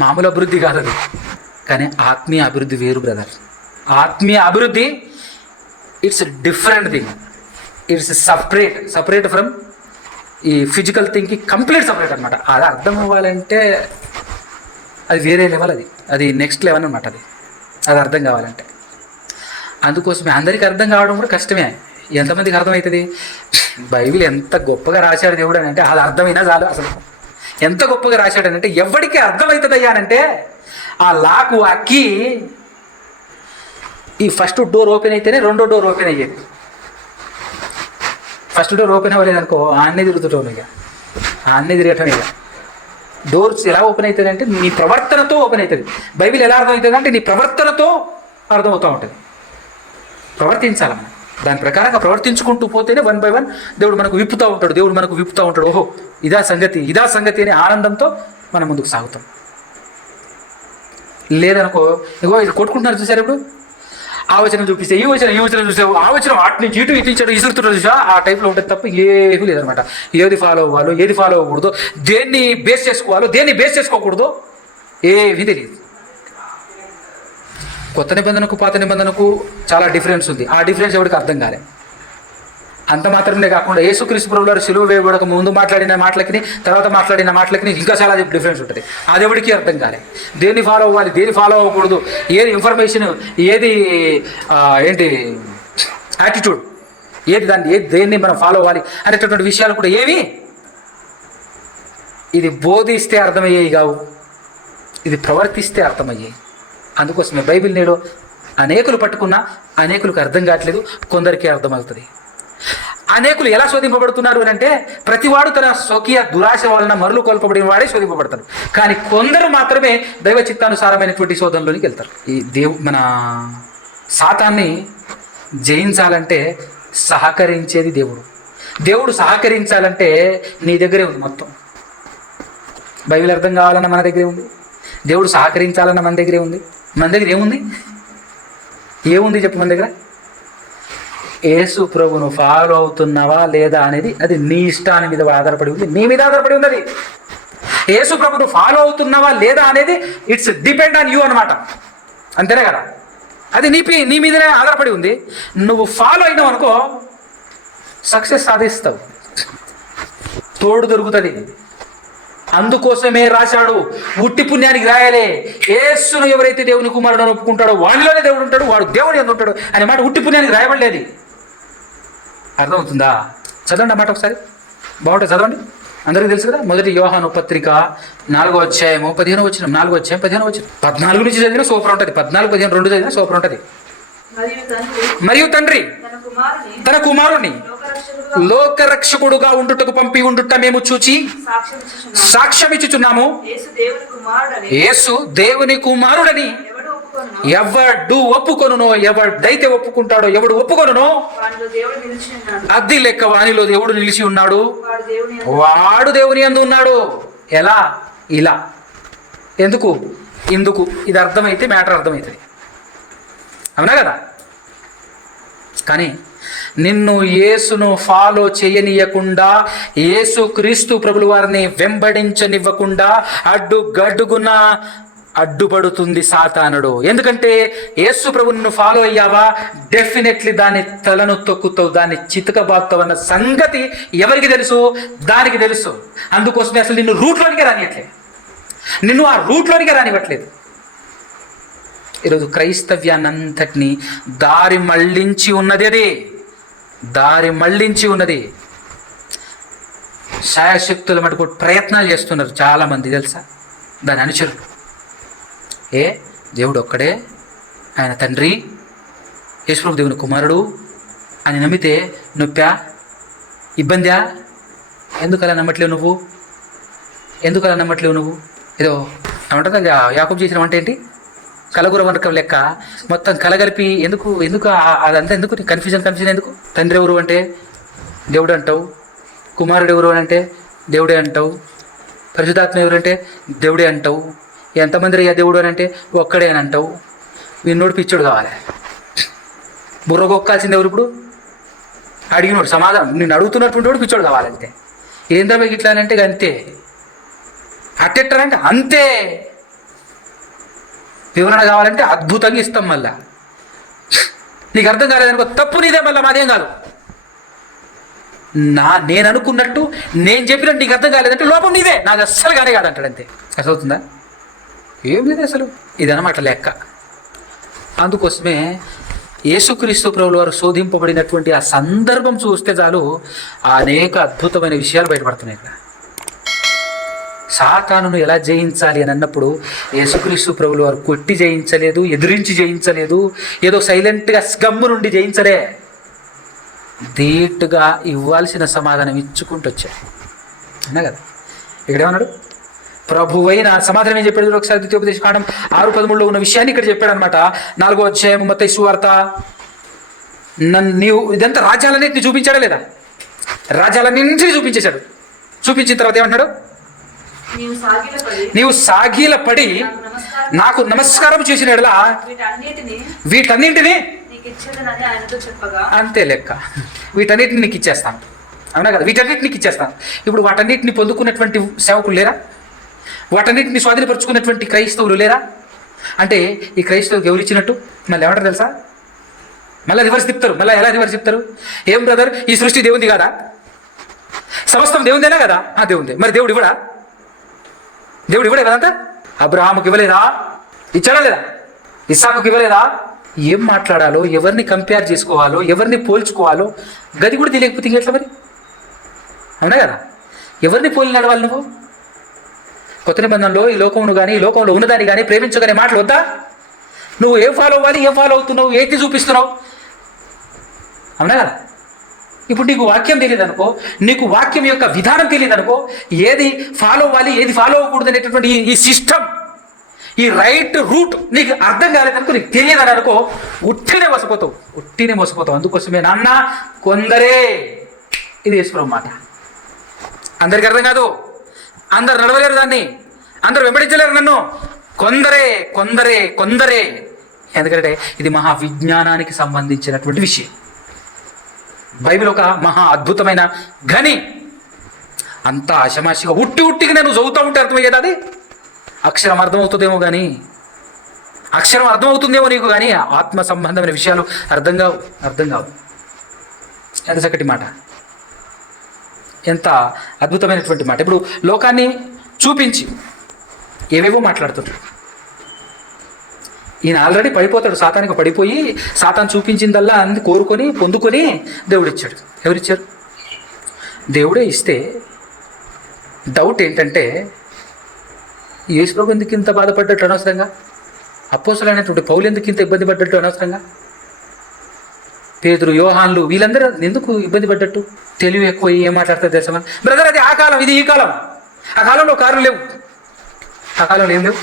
మామూలు అభివృద్ధి కాదు అది. కానీ ఆత్మీయ అభివృద్ధి వేరు బ్రదర్. ఆత్మీయ అభివృద్ధి it's different thing. It's separate from ఈ ఫిజికల్ థింగ్కి, కంప్లీట్ సపరేట్ అనమాట. అది అర్థం అవ్వాలంటే అది వేరే లెవెల్. అది నెక్స్ట్ లెవెల్ అనమాట. అది అర్థం కావాలంటే. అందుకోసమే అందరికీ అర్థం కావడం కూడా కష్టమే. ఎంతమందికి అర్థమవుతుంది? బైబిల్ ఎంత గొప్పగా రాశాడు దేవుడు అని అంటే అది అర్థమైనా చాలు. అసలు ఎంత గొప్పగా రాశాడనంటే ఎవరికి అర్థమవుతుంది అయ్యానంటే ఆ లాకు అక్కి ఈ ఫస్ట్ డోర్ ఓపెన్ అయితేనే రెండో డోర్ ఓపెన్ అయ్యేది. ఫస్ట్ డోర్ ఓపెన్ అవ్వలేదు అనుకో, ఆన్నే తిరుగుతుంటాం. ఆన్నే తిరగటం. డోర్స్ ఎలా ఓపెన్ అవుతుంది అంటే నీ ప్రవర్తనతో ఓపెన్ అవుతుంది. బైబిల్ ఎలా అర్థమవుతుంది అంటే నీ ప్రవర్తనతో అర్థమవుతూ ఉంటుంది. ప్రవర్తించాలి మనం. దాని ప్రకారంగా ప్రవర్తించుకుంటూ పోతేనే 1 by 1 దేవుడు మనకు విప్పుతూ ఉంటాడు. ఓహో ఇదా సంగతి అనే ఆనందంతో మనం ముందుకు సాగుతాం. లేదనుకో, ఇగో ఇది కొట్టుకుంటున్నారు చూసారు. ఇప్పుడు ఆ వచనం చూపిస్తే ఈ వచనం చూస్తే ఆ వచనం అటు నుంచి ఇటు ఇసురుతున్నారు చూసా, ఆ టైప్లో ఉంటుంది తప్ప ఏమీ లేదనమాట. ఏది ఫాలో అవ్వాలో ఏది ఫాలో అవ్వకూడదో, దేన్ని బేస్ చేసుకోవాలో దేన్ని బేస్ చేసుకోకూడదో ఏమీ తెలియదు. కొత్త నిబంధనకు పాత నిబంధనకు చాలా డిఫరెన్స్ ఉంది. ఆ డిఫరెన్స్ ఎవరికి అర్థం కాలే. అంత మాత్రమే కాకుండా యేసుక్రీస్తు ప్రభువువారు సిలువ వేయబడక ముందు మాట్లాడిన మాటలకి తర్వాత మాట్లాడిన మాటలకి ఇంకా చాలా డిఫరెన్స్ ఉంటుంది. అది ఎవరికి అర్థం కాలే. దేన్ని ఫాలో అవ్వాలి దేన్ని ఫాలో అవ్వకూడదు, ఏది ఇన్ఫర్మేషన్, ఏది యాటిట్యూడ్, దేన్ని మనం ఫాలో అవ్వాలి అనేటటువంటి విషయాలు కూడా ఏవి ఇది బోధిస్తే అర్థమయ్యేవి కావు, ఇది ప్రవర్తిస్తే అర్థమయ్యాయి. అందుకోసమే బైబిల్ నేడు అనేకులు పట్టుకున్నా అనేకులకు అర్థం కావట్లేదు, కొందరికి అర్థమవుతుంది. అనేకులు ఎలా శోధింపబడుతున్నారు అని అంటే ప్రతివాడు తన స్వకీయ దురాశ వలన మరులు కొల్పబడిన వాడే శోధింపబడతారు. కానీ కొందరు మాత్రమే దైవ చిత్తానుసారమైనటువంటి శోధనలోనికి వెళ్తారు. ఈ మన సాతాన్ని జయించాలంటే సహకరించేది దేవుడు సహకరించాలంటే నీ దగ్గరే ఉంది. మొత్తం బైబిల్ అర్థం కావాలన్న మన దగ్గరే ఉంది, దేవుడు సహకరించాలన్న మన దగ్గరే ఉంది. మన దగ్గర ఏముంది చెప్పు? మన దగ్గర యేసు ప్రభును ఫాలో అవుతున్నావా లేదా అనేది అది నీ ఇష్టాన్ని మీద ఆధారపడి ఉంది, నీ మీద ఆధారపడి ఉంది. అది యేసు ప్రభును ఫాలో అవుతున్నావా లేదా అనేది ఇట్స్ డిపెండ్ ఆన్ యూ అనమాట. అంతేనే కదా? అది నీ మీదనే ఆధారపడి ఉంది. నువ్వు ఫాలో అయినావు అనుకో సక్సెస్ సాధిస్తావు, తోడు దొరుకుతుంది. అందుకోసమే రాశాడు, ఉట్టి పుణ్యానికి రాయాలే. యేసును ఎవరైతే దేవుని కుమారుడు ఒప్పుకుంటాడో వాడిలోనే దేవుడు ఉంటాడు, వాడు దేవుడు ఎంత ఉంటాడు అనే మాట ఉట్టి పుణ్యానికి రాయబడలేదు. అర్థమవుతుందా? చదవండి అన్నమాట ఒకసారి, బాగుంటుంది చదవండి. అందరికీ తెలుసు కదా. మొదటి యోహాను పత్రిక 4వ అధ్యాయము 15వ వచనం, 4వ అధ్యాయం 15వ వచనం. 14 నుంచి చదివినా సూపర్ ఉంటుంది, 14, 15, 2 చదివినా సూపర్ ఉంటుంది. మరియు తండ్రి తన కుమారుని లోకరక్షకుడుగా ఉండుటకు పంపి ఉండుట మేము చూచి సాక్ష్యమిచ్చుచున్నాము. యేసు దేవుని కుమారుడని ఎవడు ఒప్పుకొనునో, ఎవడైతే ఒప్పుకుంటాడో, ఎవడు ఒప్పుకొనునో అద్ది లెక్క వానిలో దేవుడు నిలిచి ఉన్నాడు, వాడు దేవుని యందు ఉన్నాడు. ఎలా? ఇలా. ఎందుకు? ఇందుకు. ఇది అర్థమైతే మ్యాటర్ అర్థమవుతుంది, అవునా కదా? కానీ నిన్ను యేసును ఫాలో చేయనీయకుండా, యేసు క్రీస్తు ప్రభుల వారిని వెంబడించనివ్వకుండా అడ్డుగడ్డుగున అడ్డుపడుతుంది సాతానుడు. ఎందుకంటే యేసు ప్రభువును ఫాలో అయ్యావా డెఫినెట్లీ దాని తలను తొక్కుతావు, దాన్ని చితకబాతావు అన్న సంగతి ఎవరికి తెలుసు? దానికి తెలుసు. అందుకోసమే అసలు నిన్ను రూట్లోనికే రానియట్లే. నిన్ను ఆ రూట్లోనికి రానివ్వట్లేదు. ఈరోజు క్రైస్తవ్యాన్నంతటినీ దారి మళ్లించి ఉన్నది, అది దారి మళ్లించి ఉన్నది. శాయశక్తుల మటుకు ప్రయత్నాలు చేస్తున్నారు చాలామంది, తెలుసా? దాని అనుచరులు. దేవుడు ఒక్కడే, ఆయన తండ్రి, యేసుప్రభు దేవుని కుమారుడు అని నమ్మితే నొప్పా, ఇబ్బందా? ఎందుకు అలా నమ్మట్లేవు నువ్వు? ఎందుకు అలా నమ్మట్లేవు నువ్వు? ఏదో ఏమంటుంది యాకోబు చేసిన వంట ఏంటి? కలగూర వంటకం లెక్క మొత్తం కలగలిపి ఎందుకు ఎందుకు అదంతా ఎందుకు? కన్ఫ్యూజన్ ఎందుకు? తండ్రి ఎవరు అంటే దేవుడు అంటావు, కుమారుడు ఎవరు అని అంటే దేవుడే అంటావు, పరిశుద్ధాత్మ ఎవరు అంటే దేవుడే అంటావు, ఎంతమంది అయ్యా దేవుడు అని అంటే ఒక్కడే అని అంటావు. విన్నోడు పిచ్చోడు కావాలి. బుర్రగొక్కాల్సింది ఎవరు? ఇప్పుడు అడిగినోడు సమాధానం, నేను అడుగుతున్నటువంటి వాడు పిచ్చోడు కావాలంతే. ఏం తప్ప ఇట్లా అంటే అంతే, అట్టెట్టారంటే అంతే, వివరణ కావాలంటే అద్భుతంగా ఇస్తాం. మళ్ళా నీకు అర్థం కాలేదనుకో తప్పు నీదే, మళ్ళీ మాదేం కాదు. నేను అనుకున్నట్టు నేను చెప్పినట్టు నీకు అర్థం కాలేదంటే లోపం నీదే, నాకు అస్సలు కానే కాదంటాడు. అంతే. అసలు అవుతుందా? ఏం లేదు అసలు. ఇదన్నమాట లెక్క. అందుకోసమే యేసుక్రీస్తు ప్రభువుల వారు శోధింపబడినటువంటి ఆ సందర్భం చూస్తే చాలు అనేక అద్భుతమైన విషయాలు బయటపడుతున్నాయి. ఇక్కడ సాతానును ఎలా జయించాలి అని అన్నప్పుడు యేసుక్రీస్తు ప్రభువుల వారు కొట్టి జయించలేదు, ఎదిరించి జయించలేదు, ఏదో సైలెంట్గా గమ్ము నుండి జయించలే. ధీటుగా ఇవ్వాల్సిన సమాధానం ఇచ్చుకుంటూ వచ్చాడు. అన్నా కదా? ఇక్కడేమన్నాడు? ప్రభువైన సమాధానం ఏం చెప్పాడు? ఒకసారి ద్వితీయోపదేశకాండం 6:13 ఉన్న విషయాన్ని ఇక్కడ చెప్పాడు అనమాట. 4వ అధ్యాయం మత్తయి సువార్త. నీవు ఇదంతా రాజ్యాలన్నింటినీ చూపించాడా లేదా? రాజ్యాలన్నింటినీ చూపించేశాడు. చూపించిన తర్వాత ఏమంటాడు? నీవు సాగిలపడి నాకు నమస్కారం చేసిన ఎడల వీటన్నింటినీ అంతే లెక్క, వీటన్నిటిని నీకు ఇచ్చేస్తాను. అవునా కదా? వీటన్నిటిని నీకు ఇచ్చేస్తాను. ఇప్పుడు వాటన్నిటిని పొందుకున్నటువంటి సేవకులు లేరా? వాటన్నిటిని స్వాధీనపరుచుకున్నటువంటి క్రైస్తవులు లేరా? అంటే ఈ క్రైస్తవులకు ఎవరు ఇచ్చినట్టు? మళ్ళీ ఏమంటారు తెలుసా? మళ్ళీ రివర్స్ తిప్పుతారు. మళ్ళీ ఎలా రివర్స్ తిప్పుతారు? ఏం బ్రదర్, ఈ సృష్టి దేవుంది కదా, సమస్తం దేవుందేనా కదా? దేవుందే. మరి దేవుడు ఇవ్వడా? దేవుడు ఇవ్వడే కదంతా. అబ్రహాముకి ఇవ్వలేదా? ఇచ్చాడా లేదా? ఇస్సాకుకి ఇవ్వలేదా? ఏం మాట్లాడాలో, ఎవరిని కంపేర్ చేసుకోవాలో, ఎవరిని పోల్చుకోవాలో గది కూడా తెలియకపోతే ఇంకెట్లా మరి? అవునా కదా? ఎవరిని పోలి నడవాలి నువ్వు? కొత్త నిబంధనలో ఈ లోకమును కానీ, ఈ లోకంలో ఉన్నదాన్ని కానీ ప్రేమించగానే మాటలు వద్దా? నువ్వు ఏం ఫాలో అవ్వాలి, ఏం ఫాలో అవుతున్నావు, ఏంటి చూపిస్తున్నావు? అవునా కదా? ఇప్పుడు నీకు వాక్యం తెలియదు అనుకో, నీకు వాక్యం యొక్క విధానం తెలియదు అనుకో, ఏది ఫాలో అవ్వాలి, ఏది ఫాలో అవ్వకూడదు అనేటటువంటి ఈ సిస్టమ్, ఈ రైట్ రూట్ నీకు అర్థం కాలేదనుకో, నీకు తెలియదని అనుకో, ఉట్టినే మోసపోతావు. అందుకోసమే నాన్న కొందరే, ఇది యేసుప్రభు మాట. అందరికి అర్థం కాదు, అందరు నడవలేరు దాన్ని, అందరు వెంబడించలేరు నన్ను. కొందరే. ఎందుకంటే ఇది మహా విజ్ఞానానికి సంబంధించినటువంటి విషయం. బైబిల్ ఒక మహా అద్భుతమైన గని. అంత ఆశమాషిగా ఉట్టిగా నేను చదువుతూ ఉంటే అర్థమయ్యేది. అది అక్షరం అర్థమవుతుందేమో కానీ, అక్షరం అర్థమవుతుందేమో నీకు కానీ ఆత్మ సంబంధమైన విషయాలు అర్థం కావు. ఎంత చక్కటి మాట, ఎంత అద్భుతమైనటువంటి మాట. ఇప్పుడు లోకాన్ని చూపించి ఏవేవో మాట్లాడుతుంటాడు. ఈయన ఆల్రెడీ పడిపోతాడు, సాతానికి పడిపోయి సాతాను చూపించిందల్లా అన్ని కోరుకొని పొందుకొని దేవుడిచ్చాడు. ఎవరిచ్చారు? దేవుడే ఇస్తే డౌట్ ఏంటంటే యేసుప్రభు ఎందుకు ఇంత బాధపడ్డట్టు అనవసరంగా? అపోస్తలులైనటువంటి పౌలు ఎందుకు ఇంత ఇబ్బంది పడ్డట్టు అనవసరంగా? పేతురు, యోహాన్లు వీళ్ళందరూ ఎందుకు ఇబ్బంది పడ్డట్టు? తెలివి ఎక్కువ ఏం మాట్లాడతారు తెలుసా బ్రదర్? అది ఆ కాలం, ఇది ఈ కాలం. ఆ కాలంలో కార్లు లేవు, ఆ కాలంలో ఏం లేవు,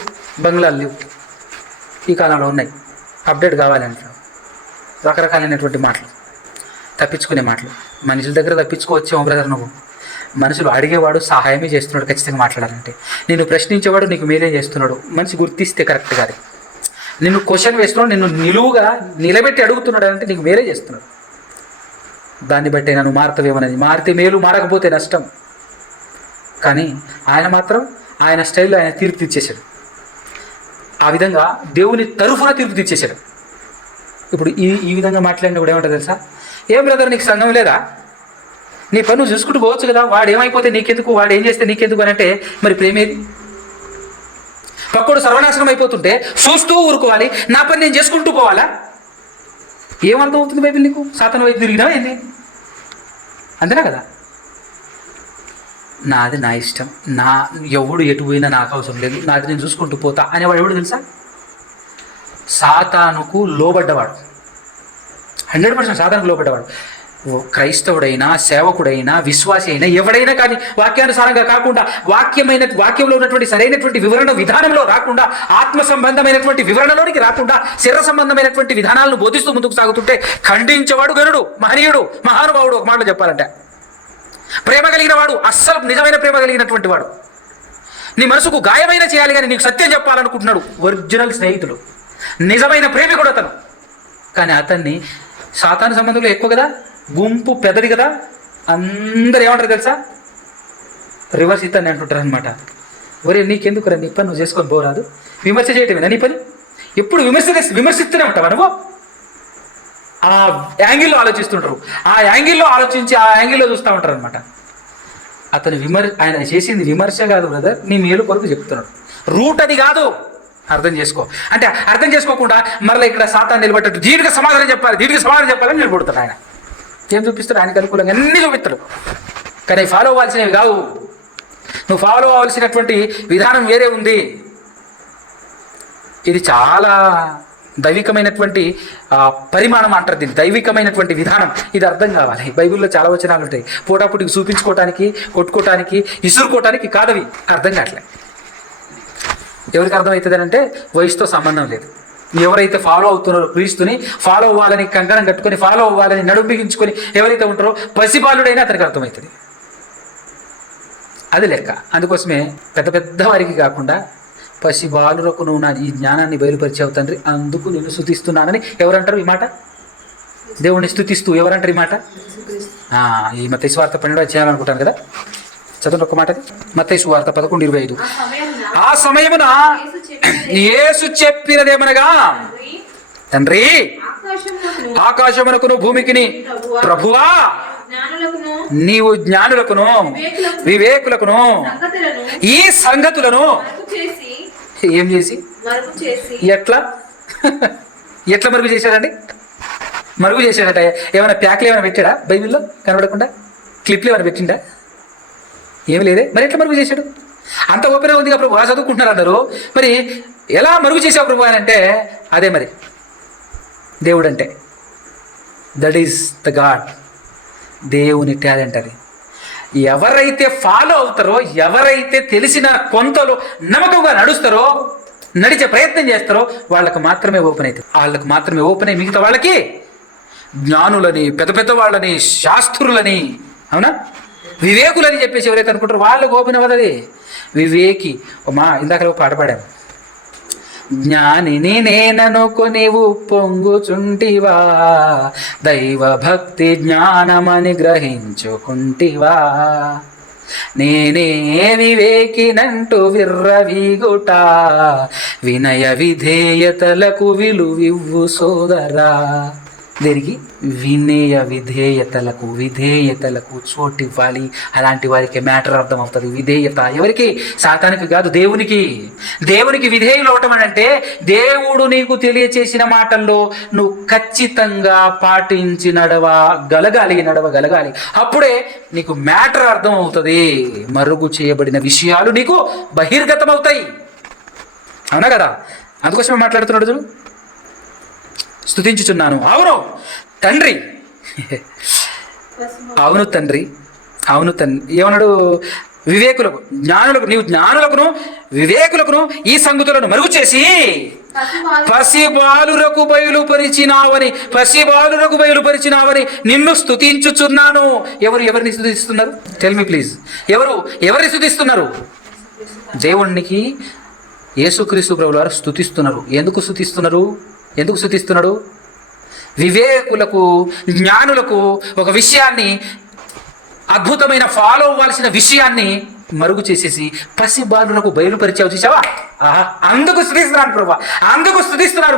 బంగ్లాలు లేవు. ఈ కాలంలో ఉన్నాయి. అప్డేట్ కావాలంటారు. రకరకాలైనటువంటి మాటలు, తప్పించుకునే మాటలు. మనుషుల దగ్గర తప్పించుకోవచ్చేమో బ్రదర్. నువ్వు మనుషులు అడిగేవాడు సహాయమే చేస్తున్నాడు ఖచ్చితంగా మాట్లాడాలంటే. నిన్ను ప్రశ్నించేవాడు నీకు మేలే చేస్తున్నాడు. మనిషి గుర్తిస్తే కరెక్ట్గా అది. నిన్ను క్వశ్చన్ వేస్తున్నాడు, నిన్ను నిలువుగా నిలబెట్టి అడుగుతున్నాడు అంటే నీకు మేలే చేస్తున్నాడు. దాన్ని బట్టే నన్ను మారుతావేమన్నది. మారితే మేలు, మారకపోతే నష్టం. కానీ ఆయన మాత్రం ఆయన స్టైల్లో ఆయన తీర్పు తెచ్చేశాడు. ఆ విధంగా దేవుని తరఫున తీర్పు తెచ్చేశాడు. ఇప్పుడు ఈ విధంగా మాట్లాడినప్పుడు ఏమంటారు తెలుసా? ఏం బ్రదర్ నీకు సంఘం లేదా? నీ పని నువ్వు చూసుకుంటూ పోవచ్చు కదా, వాడు ఏమైపోతే నీకెందుకు, వాడు ఏం చేస్తే నీకెందుకు అని అంటే మరి ప్రేమేది? పక్కడు సర్వనాశనం అయిపోతుంటే చూస్తూ ఊరుకోవాలి, నా పని నేను చేసుకుంటూ పోవాలా? ఏమర్థం అవుతుంది బైబిల్ నీకు? సాతాను వైపు తిరిగినావా ఏంది? అంతేనా కదా? నాది నా ఇష్టం, నా ఎవడు ఎటు పోయినా నాకు అవసరం లేదు, నాది నేను చూసుకుంటూ పోతా అనేవాడు ఎవడు తెలుసా? సాతానుకు లోబడ్డవాడు. 100% సాతానుకు లోబడ్డవాడు. క్రైస్తవుడైనా, సేవకుడైనా, విశ్వాసి అయినా, ఎవడైనా కానీ వాక్యానుసారంగా కాకుండా, వాక్యంలో ఉన్నటువంటి సరైనటువంటి వివరణ విధానంలో రాకుండా, ఆత్మ సంబంధమైనటువంటి వివరణలోనికి రాకుండా, శరీర సంబంధమైనటువంటి విధానాలను బోధిస్తూ ముందుకు సాగుతుంటే ఖండించేవాడు గరుడు, మహనీయుడు, మహానుభావుడు. ఒక మాటలో చెప్పాలంటే ప్రేమ కలిగిన వాడు, అస్సలు నిజమైన ప్రేమ కలిగినటువంటి వాడు. నీ మనసుకు గాయమైన చేయాలి కానీ నీకు సత్యం చెప్పాలనుకుంటున్నాడు. ఒరిజినల్ స్నేహితుడు, నిజమైన ప్రేమికుడు అతను. కానీ అతన్ని సాతాను సంబంధంలో ఎక్కువ కదా, గుంపు పెద్దది కదా, అందరు ఏమంటారు తెలుసా? రివర్స్ ఇతన్ని అంటుంటారు అనమాట. ఒరే నీకెందుకు రా, నీ పని నువ్వు చేసుకొని పోరాదు, విమర్శ చేయటమేనా నీ పని? ఎప్పుడు విమర్శిస్తూనే ఉంటావా నువ్వు? ఆ యాంగిల్లో ఆలోచిస్తుంటారు, ఆ యాంగిల్లో ఆలోచించి ఆ యాంగిల్లో చూస్తూ ఉంటారు అనమాట. ఆయన చేసింది విమర్శ కాదు బ్రదర్, నీ మేలు కొరకు చెప్తున్నాడు. రూట్ అది కాదు, అర్థం చేసుకో. అంటే అర్థం చేసుకోకుండా మరలా ఇక్కడ సాతాన్ని నిలబెట్టట్టు దీనికి సమాధానం చెప్పాలని నిలబడతాడు. ఆయన ఏం చూపిస్తాడు? ఆయనకు అనుకూలంగా అన్నీ చూపిస్తాడు. కానీ ఫాలో అవ్వాల్సినవి కావు. నువ్వు ఫాలో అవ్వాల్సినటువంటి విధానం వేరే ఉంది. ఇది చాలా దైవికమైనటువంటి పరిమాణం అంటారు దీన్ని, దైవికమైనటువంటి విధానం. ఇది అర్థం కావాలి. బైబిల్లో చాలా వచనాలు ఉంటాయి, పోటాపుటికి చూపించుకోవటానికి, కొట్టుకోవటానికి, ఇసురుకోవటానికి కాదవి. అర్థం కావట్లే. ఎవరికి అర్థమవుతుంది అంటే వయసుతో సంబంధం లేదు. ఎవరైతే ఫాలో అవుతున్నారో క్రీస్తుని, ఫాలో అవ్వాలని కంకణం కట్టుకొని, ఫాలో అవ్వాలని నడుము బిగించుకొని ఎవరైతే ఉంటారో పసిబాలుడైనా అతనికి అర్థమవుతుంది. అది లెక్క. అందుకోసమే పెద్ద వారికి కాకుండా పసిబాలులకు నువ్వు నా ఈ జ్ఞానాన్ని బయలుపరిచావు తండ్రి, అందుకు నేను స్తుతిస్తున్నానని ఎవరంటారు ఈ మాట? దేవుణ్ణి స్తుతిస్తూ ఎవరంటారు ఈ మాట? ఈ మత్తయి సువార్త 12 చేయాలనుకుంటాను కదా, చదువు ఒక మాట. మత్తయి సువార్త 11:25. ఆ సమయమున యేసు చెప్పినదేమనగా, తండ్రి ఆకాశమునకును భూమికిని ప్రభువా, నీవు జ్ఞానులకును వివేకులకును ఈ సంగతులను ఏం చేసి ఎట్లా మరుగు చేశాడండి? మరుగు చేశాడట. ఏమైనా ప్యాక్లు ఏమైనా పెట్టాడా బైబిల్లో కనబడకుండా? క్లిప్లు ఏమైనా పెట్టిండా? ఏమి లేదే. మరి ఎట్లా మరుగు చేశాడు? అంత ఓపెన్ ఉందిగా ప్రభు, చదువుకుంటున్నారు అందరూ. మరి ఎలా మరుగు చేసావు ప్రభు అని అంటే, అదే మరి దేవుడు అంటే. That is the God. దేవుని టాలెంట్ అది. ఎవరైతే ఫాలో అవుతారో, ఎవరైతే తెలిసిన కొంతలో నమ్మకంగా నడుస్తారో, నడిచే ప్రయత్నం చేస్తారో వాళ్ళకి మాత్రమే ఓపెన్ అవుతుంది. వాళ్ళకి మాత్రమే ఓపెన్ అయ్యి మిగతా వాళ్ళకి జ్ఞానులని, పెద్ద వాళ్ళని, శాస్త్రులని, అవునా, వివేకులని చెప్పేసి ఎవరైతే అనుకుంటారో వాళ్ళకి ఓపెన్ అవ్వదు. వివేకి ఇందాక పాట పాడాము, జ్ఞానిని నేననుకు నీవు పొంగుచుంటివా, దైవ భక్తి జ్ఞానమని గ్రహించుకుంటివా, నేనే వివేకినంటూ విర్రవీగుట, వినయ విధేయతలకు విలువివ్వు సోదరా. దీనికి విధేయతలకు చోటు ఇవ్వాలి. అలాంటి వారికి మ్యాటర్ అర్థం అవుతుంది. విధేయత ఎవరికి? సాతానికి కాదు, దేవునికి విధేయులు అవటం అంటే దేవుడు నీకు తెలియచేసిన మాటల్లో నువ్వు ఖచ్చితంగా పాటించి నడవగలగాలి. అప్పుడే నీకు మ్యాటర్ అర్థం అవుతుంది. మరుగు చేయబడిన విషయాలు నీకు బహిర్గతం అవుతాయి. అవునా కదా? అందుకోసమే మాట్లాడుతున్నాడు చూడు, స్తుతించుచున్నాను. అవును తండ్రి, అవును తండ్రి. ఏమన్నాడు? వివేకులకు, జ్ఞానులకు, నీవు జ్ఞానులకును వివేకులకును ఈ సంగతులను మరుగు చేసి పసిబాలురకు బయలుపరిచినావని నిన్ను స్తుతించుచున్నాను. ఎవరిని స్తుతిస్తున్నారు? Tell me please. ఎవరిని స్తుతిస్తున్నారు? దేవునికి యేసుక్రీస్తు ప్రభువు వారు స్తుతిస్తున్నారు. ఎందుకు స్తుతిస్తున్నాడు? వివేకులకు, జ్ఞానులకు ఒక విషయాన్ని, అద్భుతమైన ఫాలో అవ్వాల్సిన విషయాన్ని మరుగు చేసేసి పసిబాలులకు బయలుపరిచావు. చూసావా? అందుకు స్తుతిస్తున్నారు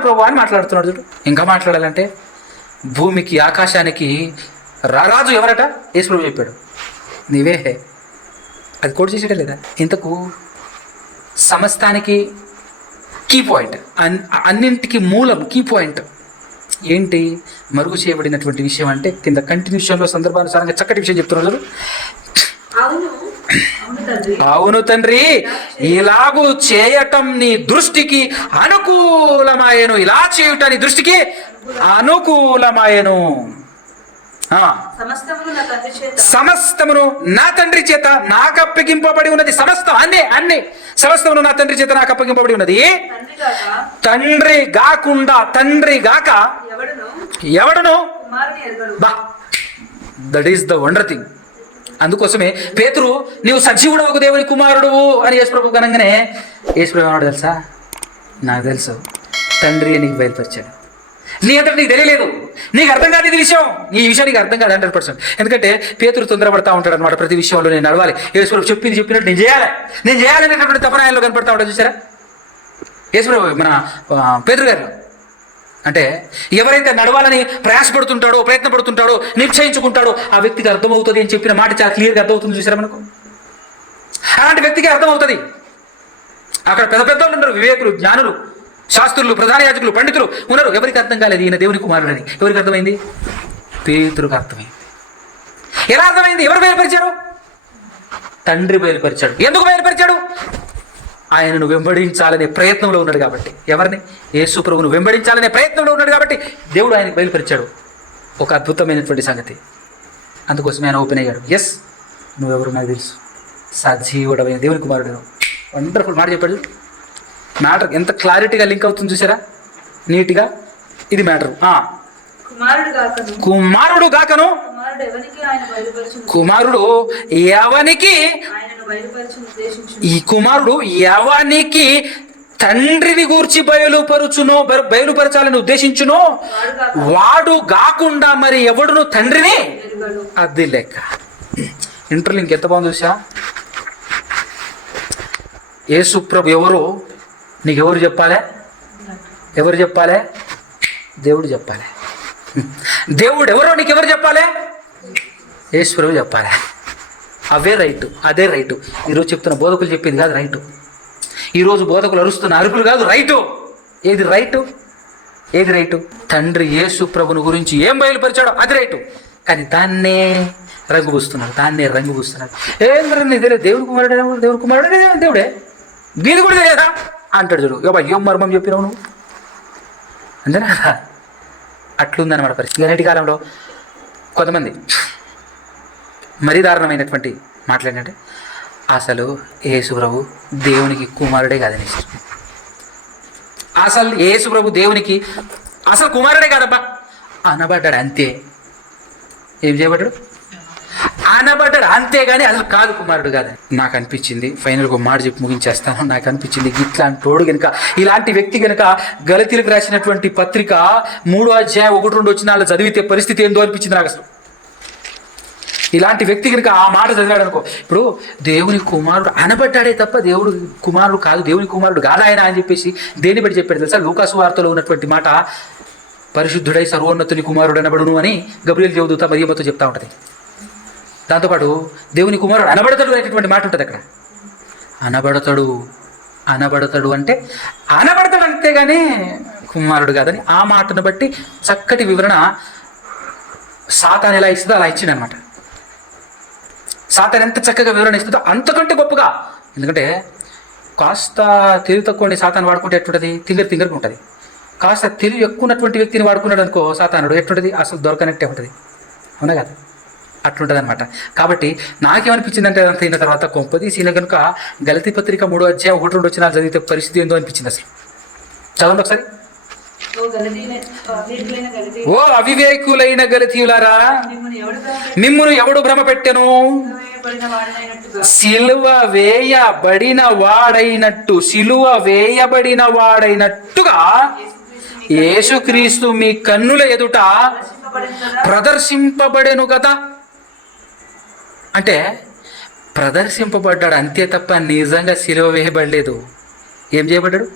ప్రభు అని మాట్లాడుతున్నాడు చూడు. ఇంకా మాట్లాడాలంటే భూమికి, ఆకాశానికి రారాజు ఎవరట? యేసు ప్రభు చెప్పాడు, నీవే. అది కోట్ చేసేట లేదా? ఇంతకు సమస్తానికి కీ పాయింట్, అన్నింటికి మూలం కీ పాయింట్ ఏంటి? మరుగు చేయబడినటువంటి విషయం అంటే కింద కంటిన్యూషన్లో సందర్భానుసారంగా చక్కటి విషయం చెప్తున్నారు. అవును తండ్రి, ఇలాగూ చేయటం నీ దృష్టికి అనుకూలమాయను. ఇలా చేయుట నీ దృష్టికి అనుకూలమాయను. సమస్తమును నా తండ్రి చేత నాకు అప్పగింపబడి ఉన్నది. సమస్తం అన్ని సమస్తమును నా తండ్రి చేత నాకు అప్పగింపబడి ఉన్నది. తండ్రి గాకుండా తండ్రి గాక ఎవడను. That is the wonder thing. అందుకోసమే పేతురు నీవు సజీవుడు ఒక దేవుని కుమారుడు అని యేసుప్రభు కనంగానే యేసుప్రభు ఏమన్నాడు తెలుసా? నాకు తెలుసు, తండ్రి నీకు బయలుపరిచాడు. నీ అంతా నీకు తెలియలేదు, నీకు అర్థం కాదు ఈ విషయం. ఈ విషయం నీకు అర్థం కాదు 100%. ఎందుకంటే పేతురు తొందరపడతా ఉంటాడు అనమాట. ప్రతి విషయంలో నేను నడవాలి, యేసుప్రభు చెప్పినట్టు నేను చేయాలి అనేటటువంటి తపనాయంలో కనపడతా ఉంటాడు. చూసారా యేసుప్రభు మన పేతురు గారు? అంటే ఎవరైతే నడవాలని ప్రయాసపడుతుంటాడో, ప్రయత్నపడుతుంటాడో, నిశ్చయించుకుంటాడో ఆ వ్యక్తికి అర్థమవుతుంది అని చెప్పిన మాట చాలా క్లియర్గా అర్థమవుతుంది. చూసారా మనకు? అలాంటి వ్యక్తికి అర్థమవుతుంది. అక్కడ పెద్ద పెద్ద ఉంటారు, వివేకులు, జ్ఞానులు, శాస్త్రులు, ప్రధాన యాజకులు, పండితులు ఉన్నారు. ఎవరికి అర్థం కాలేదు ఈయన దేవుని కుమారుడని? ఎవరికి అర్థమైంది? పేతురుకు అర్థమైంది. ఎలా అర్థమైంది? ఎవరు బయలుపరిచారు? తండ్రి బయలుపరిచాడు. ఎందుకు బయలుపరిచాడు? ఆయనను వెంబడించాలనే ప్రయత్నంలో ఉన్నాడు కాబట్టి. ఎవరిని? యేసు ప్రభువును వెంబడించాలనే ప్రయత్నంలో ఉన్నాడు కాబట్టి దేవుడు ఆయనకు బయలుపరిచాడు ఒక అద్భుతమైనటువంటి సంగతి. అందుకోసం ఆయన ఓపెన్ అయ్యాడు. ఎస్, నువ్వెవరు నాకు తెలుసు, సజీవుడమైన దేవుని కుమారుడు. వండర్ఫుల్ మాట చెప్పాడు. మ్యాటర్ ఎంత క్లారిటీగా లింక్ అవుతుంది చూసారా, నీట్గా. ఇది మ్యాటర్. కుమారుడు గాకను, కుమారుడు ఎవనికి, ఈ కుమారుడు ఎవనికి తండ్రిని గూర్చి బయలుపరచాలని ఉద్దేశించునో వాడు గాకుండా మరి ఎవడును తండ్రిని. అది లెక్క. ఇంటర్లింక్ ఎంత బాగుంది చూసా. యేసు ప్రభు ఎవరు నీకెవరు చెప్పాలి? ఎవరు చెప్పాలి? దేవుడు చెప్పాలి. దేవుడు ఎవరో నీకెవరు చెప్పాలి? యేసు ప్రభు చెప్పాలి. అవే రైటు, అదే రైటు. ఈరోజు చెప్తున్న బోధకులు చెప్పింది కాదు రైటు. ఈరోజు బోధకులు అరుస్తున్న అరుపులు కాదు రైటు. ఏది రైటు? ఏది రైటు? తండ్రి యేసు ప్రభుని గురించి ఏం బయలుపరిచాడో అది రైటు. కానీ దాన్నే రంగుపూస్తున్నారు, ఏం తెలియదు. దేవుని కుమారుడే దేవుడే, దీని కూడా తెలియదా అంటాడు. చూడు ఏం మర్మం చెప్పినావు నువ్వు, అంతేనా? అట్లుందన్నమాట పరిస్థితి. నేటి కాలంలో కొంతమంది మరీ దారుణమైనటువంటి మాట్లాడినట్టే అసలు యేసు ప్రభు దేవునికి కుమారుడే కాదని. అసలు యేసు ప్రభు దేవునికి అసలు కుమారుడే కాదబ్బా అనబడ్డాడు అంతే. ఏం చేయబడ్డాడు? అనబడ్డాడు అంతేగాని అసలు కాదు, కుమారుడు కాదని. నాకు అనిపించింది, ఫైనల్గా మాట చెప్పి ముగించేస్తాను. నాకు అనిపించింది ఇట్లాంటి తోడు కనుక, ఇలాంటి వ్యక్తి కనుక గలతీలకు రాసినటువంటి పత్రిక 3వ అధ్యాయం 1-2 వచనాలు చదివితే పరిస్థితి ఏందో అనిపించింది నాకు. అసలు ఇలాంటి వ్యక్తి కనుక ఆ మాట చదివాడు అనుకో, ఇప్పుడు దేవుని కుమారుడు అనబడ్డాడే తప్ప దేవుడు కుమారుడు కాదు, దేవుని కుమారుడు కాదు ఆయన అని చెప్పేసి దేని బట్టి చెప్పాడు తెలుసా? లూకాసు వార్తలో ఉన్నటువంటి మాట, పరిశుద్ధుడై సర్వోన్నతుని కుమారుడు అనబడును అని గబ్రియల్ దేవదూత మరియమ్మతో చెప్తా ఉంటుంది. దాంతోపాటు దేవుని కుమారుడు అనబడతాడు అనేటటువంటి మాట ఉంటుంది అక్కడ. అనబడతాడు అంటే అనబడతాడు అంతేగాని కుమారుడు కాదని ఆ మాటను బట్టి చక్కటి వివరణ సాతాను ఎలా ఇస్తుందో అలా ఇచ్చింది అనమాట. సాతాను ఎంత చక్కగా వివరణ ఇస్తుందో అంతకంటే గొప్పగా. ఎందుకంటే కాస్త తెలివి తక్కువ సాతాను వాడుకుంటే ఎట్టుంటుంది? తింగరికి ఉంటుంది. కాస్త తెలివి ఎక్కువ ఉన్నటువంటి వ్యక్తిని వాడుకున్నాడు అనుకో సాతానుడు, ఎట్టుంటుంది? అసలు దొరకనట్టే ఉంటుంది. అవునా కదా? అట్లుంటుంది అనమాట. కాబట్టి నాకేమనిపించిందంటే అదంతా అయిన తర్వాత కొంపదీసి ఈయన కనుక గలతీ పత్రిక 3వ అధ్యాయం 1-2 వచనాలు చదివితే పరిస్థితి ఏందో అనిపించింది. అసలు చదవండి ఒకసారి. ఓ అవివేకులైన గలతీయులారా, మిమ్మును ఎవడు భ్రమ పెట్టెను? సిలువ వేయబడిన వాడైనట్టుగా యేసుక్రీస్తు మీ కన్నుల ఎదుట ప్రదర్శింపబడెను కదా. అంటే ప్రదర్శింపబడ్డాడు అంతే తప్ప నిజంగా సిలువ వేయబడలేదు. ఏం చేయబడ్డాడు?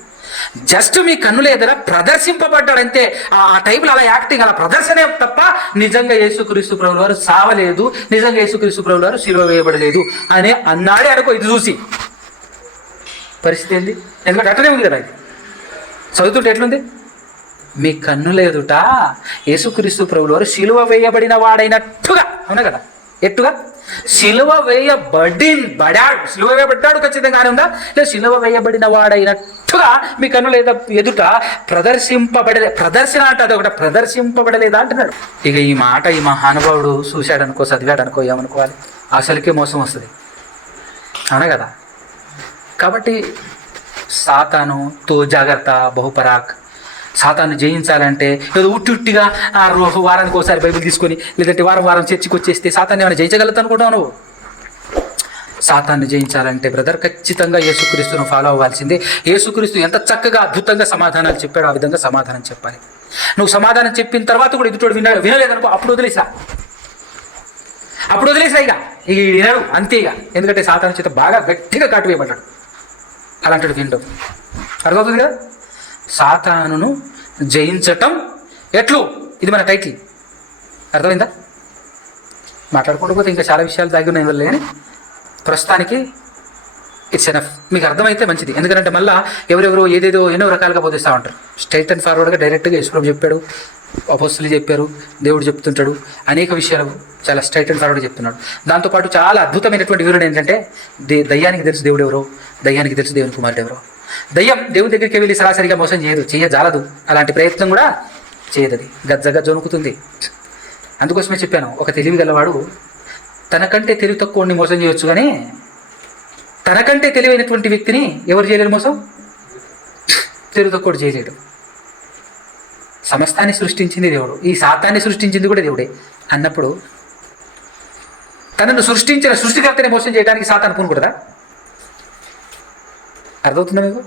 జస్ట్ మీ కన్నుల ఎదుర ప్రదర్శింపబడ్డాడు అంతే. ఆ టైపులో అలా యాక్టింగ్, అలా ప్రదర్శనే తప్ప నిజంగా యేసుక్రీస్తు ప్రభువు వారు సావలేదు, నిజంగా యేసుక్రీస్తు ప్రభువు వారు సిలువ వేయబడలేదు అని అన్నాడే అనుకో. ఇది చూసి పరిస్థితి ఏంది? ఎందుకంటే అట్టనే ఉంది కదా. చదువుతుంటే ఎట్లుంది? మీ కన్నుల ఎదుట యేసుక్రీస్తు ప్రభువు వారు సిలువ వేయబడిన వాడైనట్టుగా, అవునా కదా? ఎట్టుగా సిలువ వేయబడ్డాడు ఖచ్చితంగానే ఉందా? లేదా సిలువ వేయబడిన వాడైనట్టుగా మీ కన్నుల ఎదుట ప్రదర్శన అంటే అదొకటి ప్రదర్శింపబడలేదా అంటున్నాడు. ఇక ఈ మాట ఈ మహానుభావుడు చూశాడనుకో, చదివాడనుకో, ఏమనుకోవాలి? అసలుకే మోసం వస్తుంది, అవునా కదా? కాబట్టి సాతాను తో జాగ్రత్త, బహుపరాక్. సాతాను జయించాలంటే ఏదో ఉట్టిగా వారానికి ఒకసారి బైబిల్ తీసుకొని లేదంటే వారం చర్చికి వచ్చేస్తే సాతాన్ని ఏమైనా జయించగలుగుతా అనుకుంటావు నువ్వు? సాతాన్ని జయించాలంటే బ్రదర్ ఖచ్చితంగా యేసుక్రీస్తును ఫాలో అవ్వాల్సిందే. యేసుక్రీస్తు ఎంత చక్కగా అద్భుతంగా సమాధానాలు చెప్పాడో ఆ విధంగా సమాధానం చెప్పాలి. నువ్వు సమాధానం చెప్పిన తర్వాత కూడా ఎదుటోడు వినలేదనుకో, అప్పుడు వదిలేసా ఇక వినడు అంతే. ఇక ఎందుకంటే సాతాను చేత బాగా గట్టిగా కాటువేయబడ్డాడు. అలాంటి వినడం అర్థమవుతుంది కదా? సాతానును జయించటం ఎట్లు, ఇది మన టైటిల్. అర్థమైందా? మాట్లాడుకుంటూ పోతే ఇంకా చాలా విషయాలు దాగి ఉన్నాయి వల్లే, కానీ ప్రస్తుతానికి ఇట్స్ ఎనఫ్. మీకు అర్థమైతే మంచిది. ఎందుకంటే మళ్ళీ ఎవరెవరో ఏదేదో ఎన్నో రకాలుగా బోధిస్తూ ఉంటారు. స్ట్రైట్ అండ్ ఫార్వర్డ్గా డైరెక్ట్గా యేసుప్రభు చెప్పాడు, అపోస్తలులు చెప్పారు, దేవుడు చెప్తుంటాడు, అనేక విషయాలు చాలా స్ట్రైట్ అండ్ ఫార్వర్డ్గా చెప్తున్నాడు. దాంతోపాటు చాలా అద్భుతమైనటువంటి వివరణ ఏంటంటే దయ్యానికి తెలుసు దేవుడు ఎవరో, దయ్యానికి తెలుసు దేవుని కుమారుడు ఎవరో. దయ్యం దేవుని దగ్గరికి వెళ్ళి సరాసరిగా మోసం చేయజాలదు. అలాంటి ప్రయత్నం కూడా చేయదు. అది గజ్జగా జొనుకుతుంది. అందుకోసమే చెప్పాను, ఒక తెలివి గలవాడు తనకంటే తెలివి తక్కువని మోసం చేయొచ్చు, కానీ తనకంటే తెలివైనటువంటి వ్యక్తిని ఎవరు చేయలేరు మోసం? తెలివి తక్కువ చేయలేడు. సమస్తాన్ని సృష్టించింది దేవుడు, ఈ సాతాన్ని సృష్టించింది కూడా దేవుడే అన్నప్పుడు తనను సృష్టించిన సృష్టికర్తని మోసం చేయడానికి సాతాను పూనుకుంటుందా? అర్థమవుతుందా మీకు?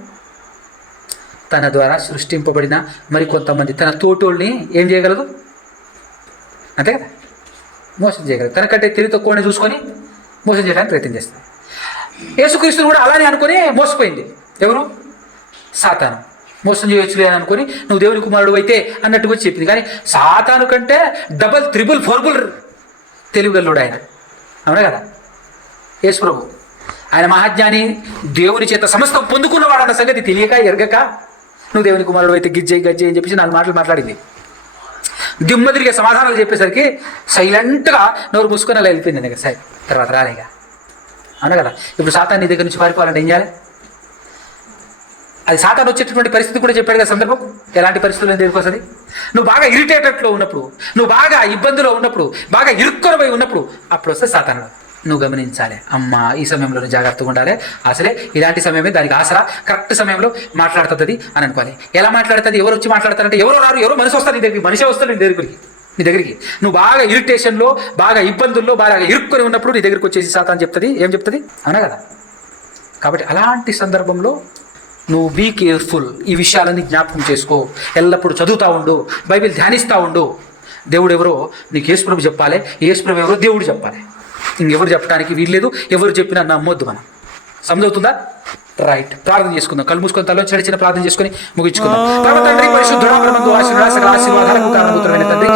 తన ద్వారా సృష్టింపబడిన మరి కొంతమంది తన తోటోళ్ళని ఏం చేయగలదు? అంతే కదా, మోసం చేయగలదు. తనకంటే తెలివి తక్కువని చూసుకొని మోసం చేయడానికి ప్రయత్నం చేస్తుంది. యేసుక్రీస్తుని కూడా అలానే అనుకొని మోసపోయింది. ఎవరు? సాతాను. మోసం చేయొచ్చులే అని అనుకొని నువ్వు దేవుని కుమారుడు అయితే అన్నట్టుగా చెప్పింది. కానీ సాతాను కంటే డబల్, త్రిబుల్, ఫోర్బుల్ తెలివిగల్లుడు ఆయన, అవునా కదా? యేసు ప్రభు ఆయన మహాజ్ఞాని, దేవుని చేత సమస్తం పొందుకున్నవాడు అన్న సంగతి తెలియక ఎరగక నువ్వు దేవుని కుమారుడు అయితే గజ్జే అని చెప్పేసి 4 మాటలు మాట్లాడింది. దిమ్మ తిరిగే సమాధానాలు చెప్పేసరికి సైలెంట్గా నోరు మూసుకొని అలా వెళ్ళిపోయింది. కదా సరే, తర్వాత రాలేగా, అవునా కదా? ఇప్పుడు సాతాన్ నీ దగ్గర నుంచి పారిపోవాలంటే ఏం చేయాలి? అది సాతాన్ వచ్చేటటువంటి పరిస్థితి కూడా చెప్పాడు కదా సందర్భం. ఎలాంటి పరిస్థితులు దగ్గరికి వస్తుంది? నువ్వు బాగా ఇరిటేటెడ్లో ఉన్నప్పుడు, నువ్వు బాగా ఇబ్బందిలో ఉన్నప్పుడు, బాగా ఇరుక్కొనబోయి ఉన్నప్పుడు అప్పుడు వస్తే సాతాను. నువ్వు గమనించాలి, అమ్మ ఈ సమయంలో నువ్వు జాగ్రత్తగా ఉండాలి. అసలే ఇలాంటి సమయమే దానికి ఆసరా, కరెక్ట్ సమయంలో మాట్లాడుతుంది అని అనుకోవాలి. ఎలా మాట్లాడుతుంది? ఎవరు వచ్చి మాట్లాడతారంటే ఎవరో రారు, ఎవరో మనిషి వస్తారు నీ దగ్గరికి, మనిషే వస్తారు నీ దగ్గరికి. నువ్వు బాగా ఇరిటేషన్లో, బాగా ఇబ్బందుల్లో, బాగా ఇరుక్కొని ఉన్నప్పుడు నీ దగ్గరికి వచ్చేసి సాతాను చెప్తుంది. ఏం చెప్తుంది? అవునా కదా? కాబట్టి అలాంటి సందర్భంలో నువ్వు బీ కేర్ఫుల్. ఈ విషయాలన్నీ జ్ఞాపకం చేసుకో. ఎల్లప్పుడూ చదువుతూ ఉండు, బైబిల్ ధ్యానిస్తూ ఉండు. దేవుడు ఎవరో నీకు యేసుప్రభు చెప్పాలి, యేసుప్రభు ఎవరో దేవుడు చెప్పాలి. ఇంకెవరు చెప్పడానికి వీల్లేదు. ఎవరు చెప్పినా నమ్మొద్దు. మనం సమజవుతుందా? రైట్. ప్రార్థన చేసుకుందాం. కళ్ళు మూసుకొని తల చిన్న ప్రార్థన చేసుకొని ముగించుకుందాం. తండ్రి, పరిశుద్ధుడా, ఆశీర్వాదాలకు కారణభూతుడైన తండ్రి,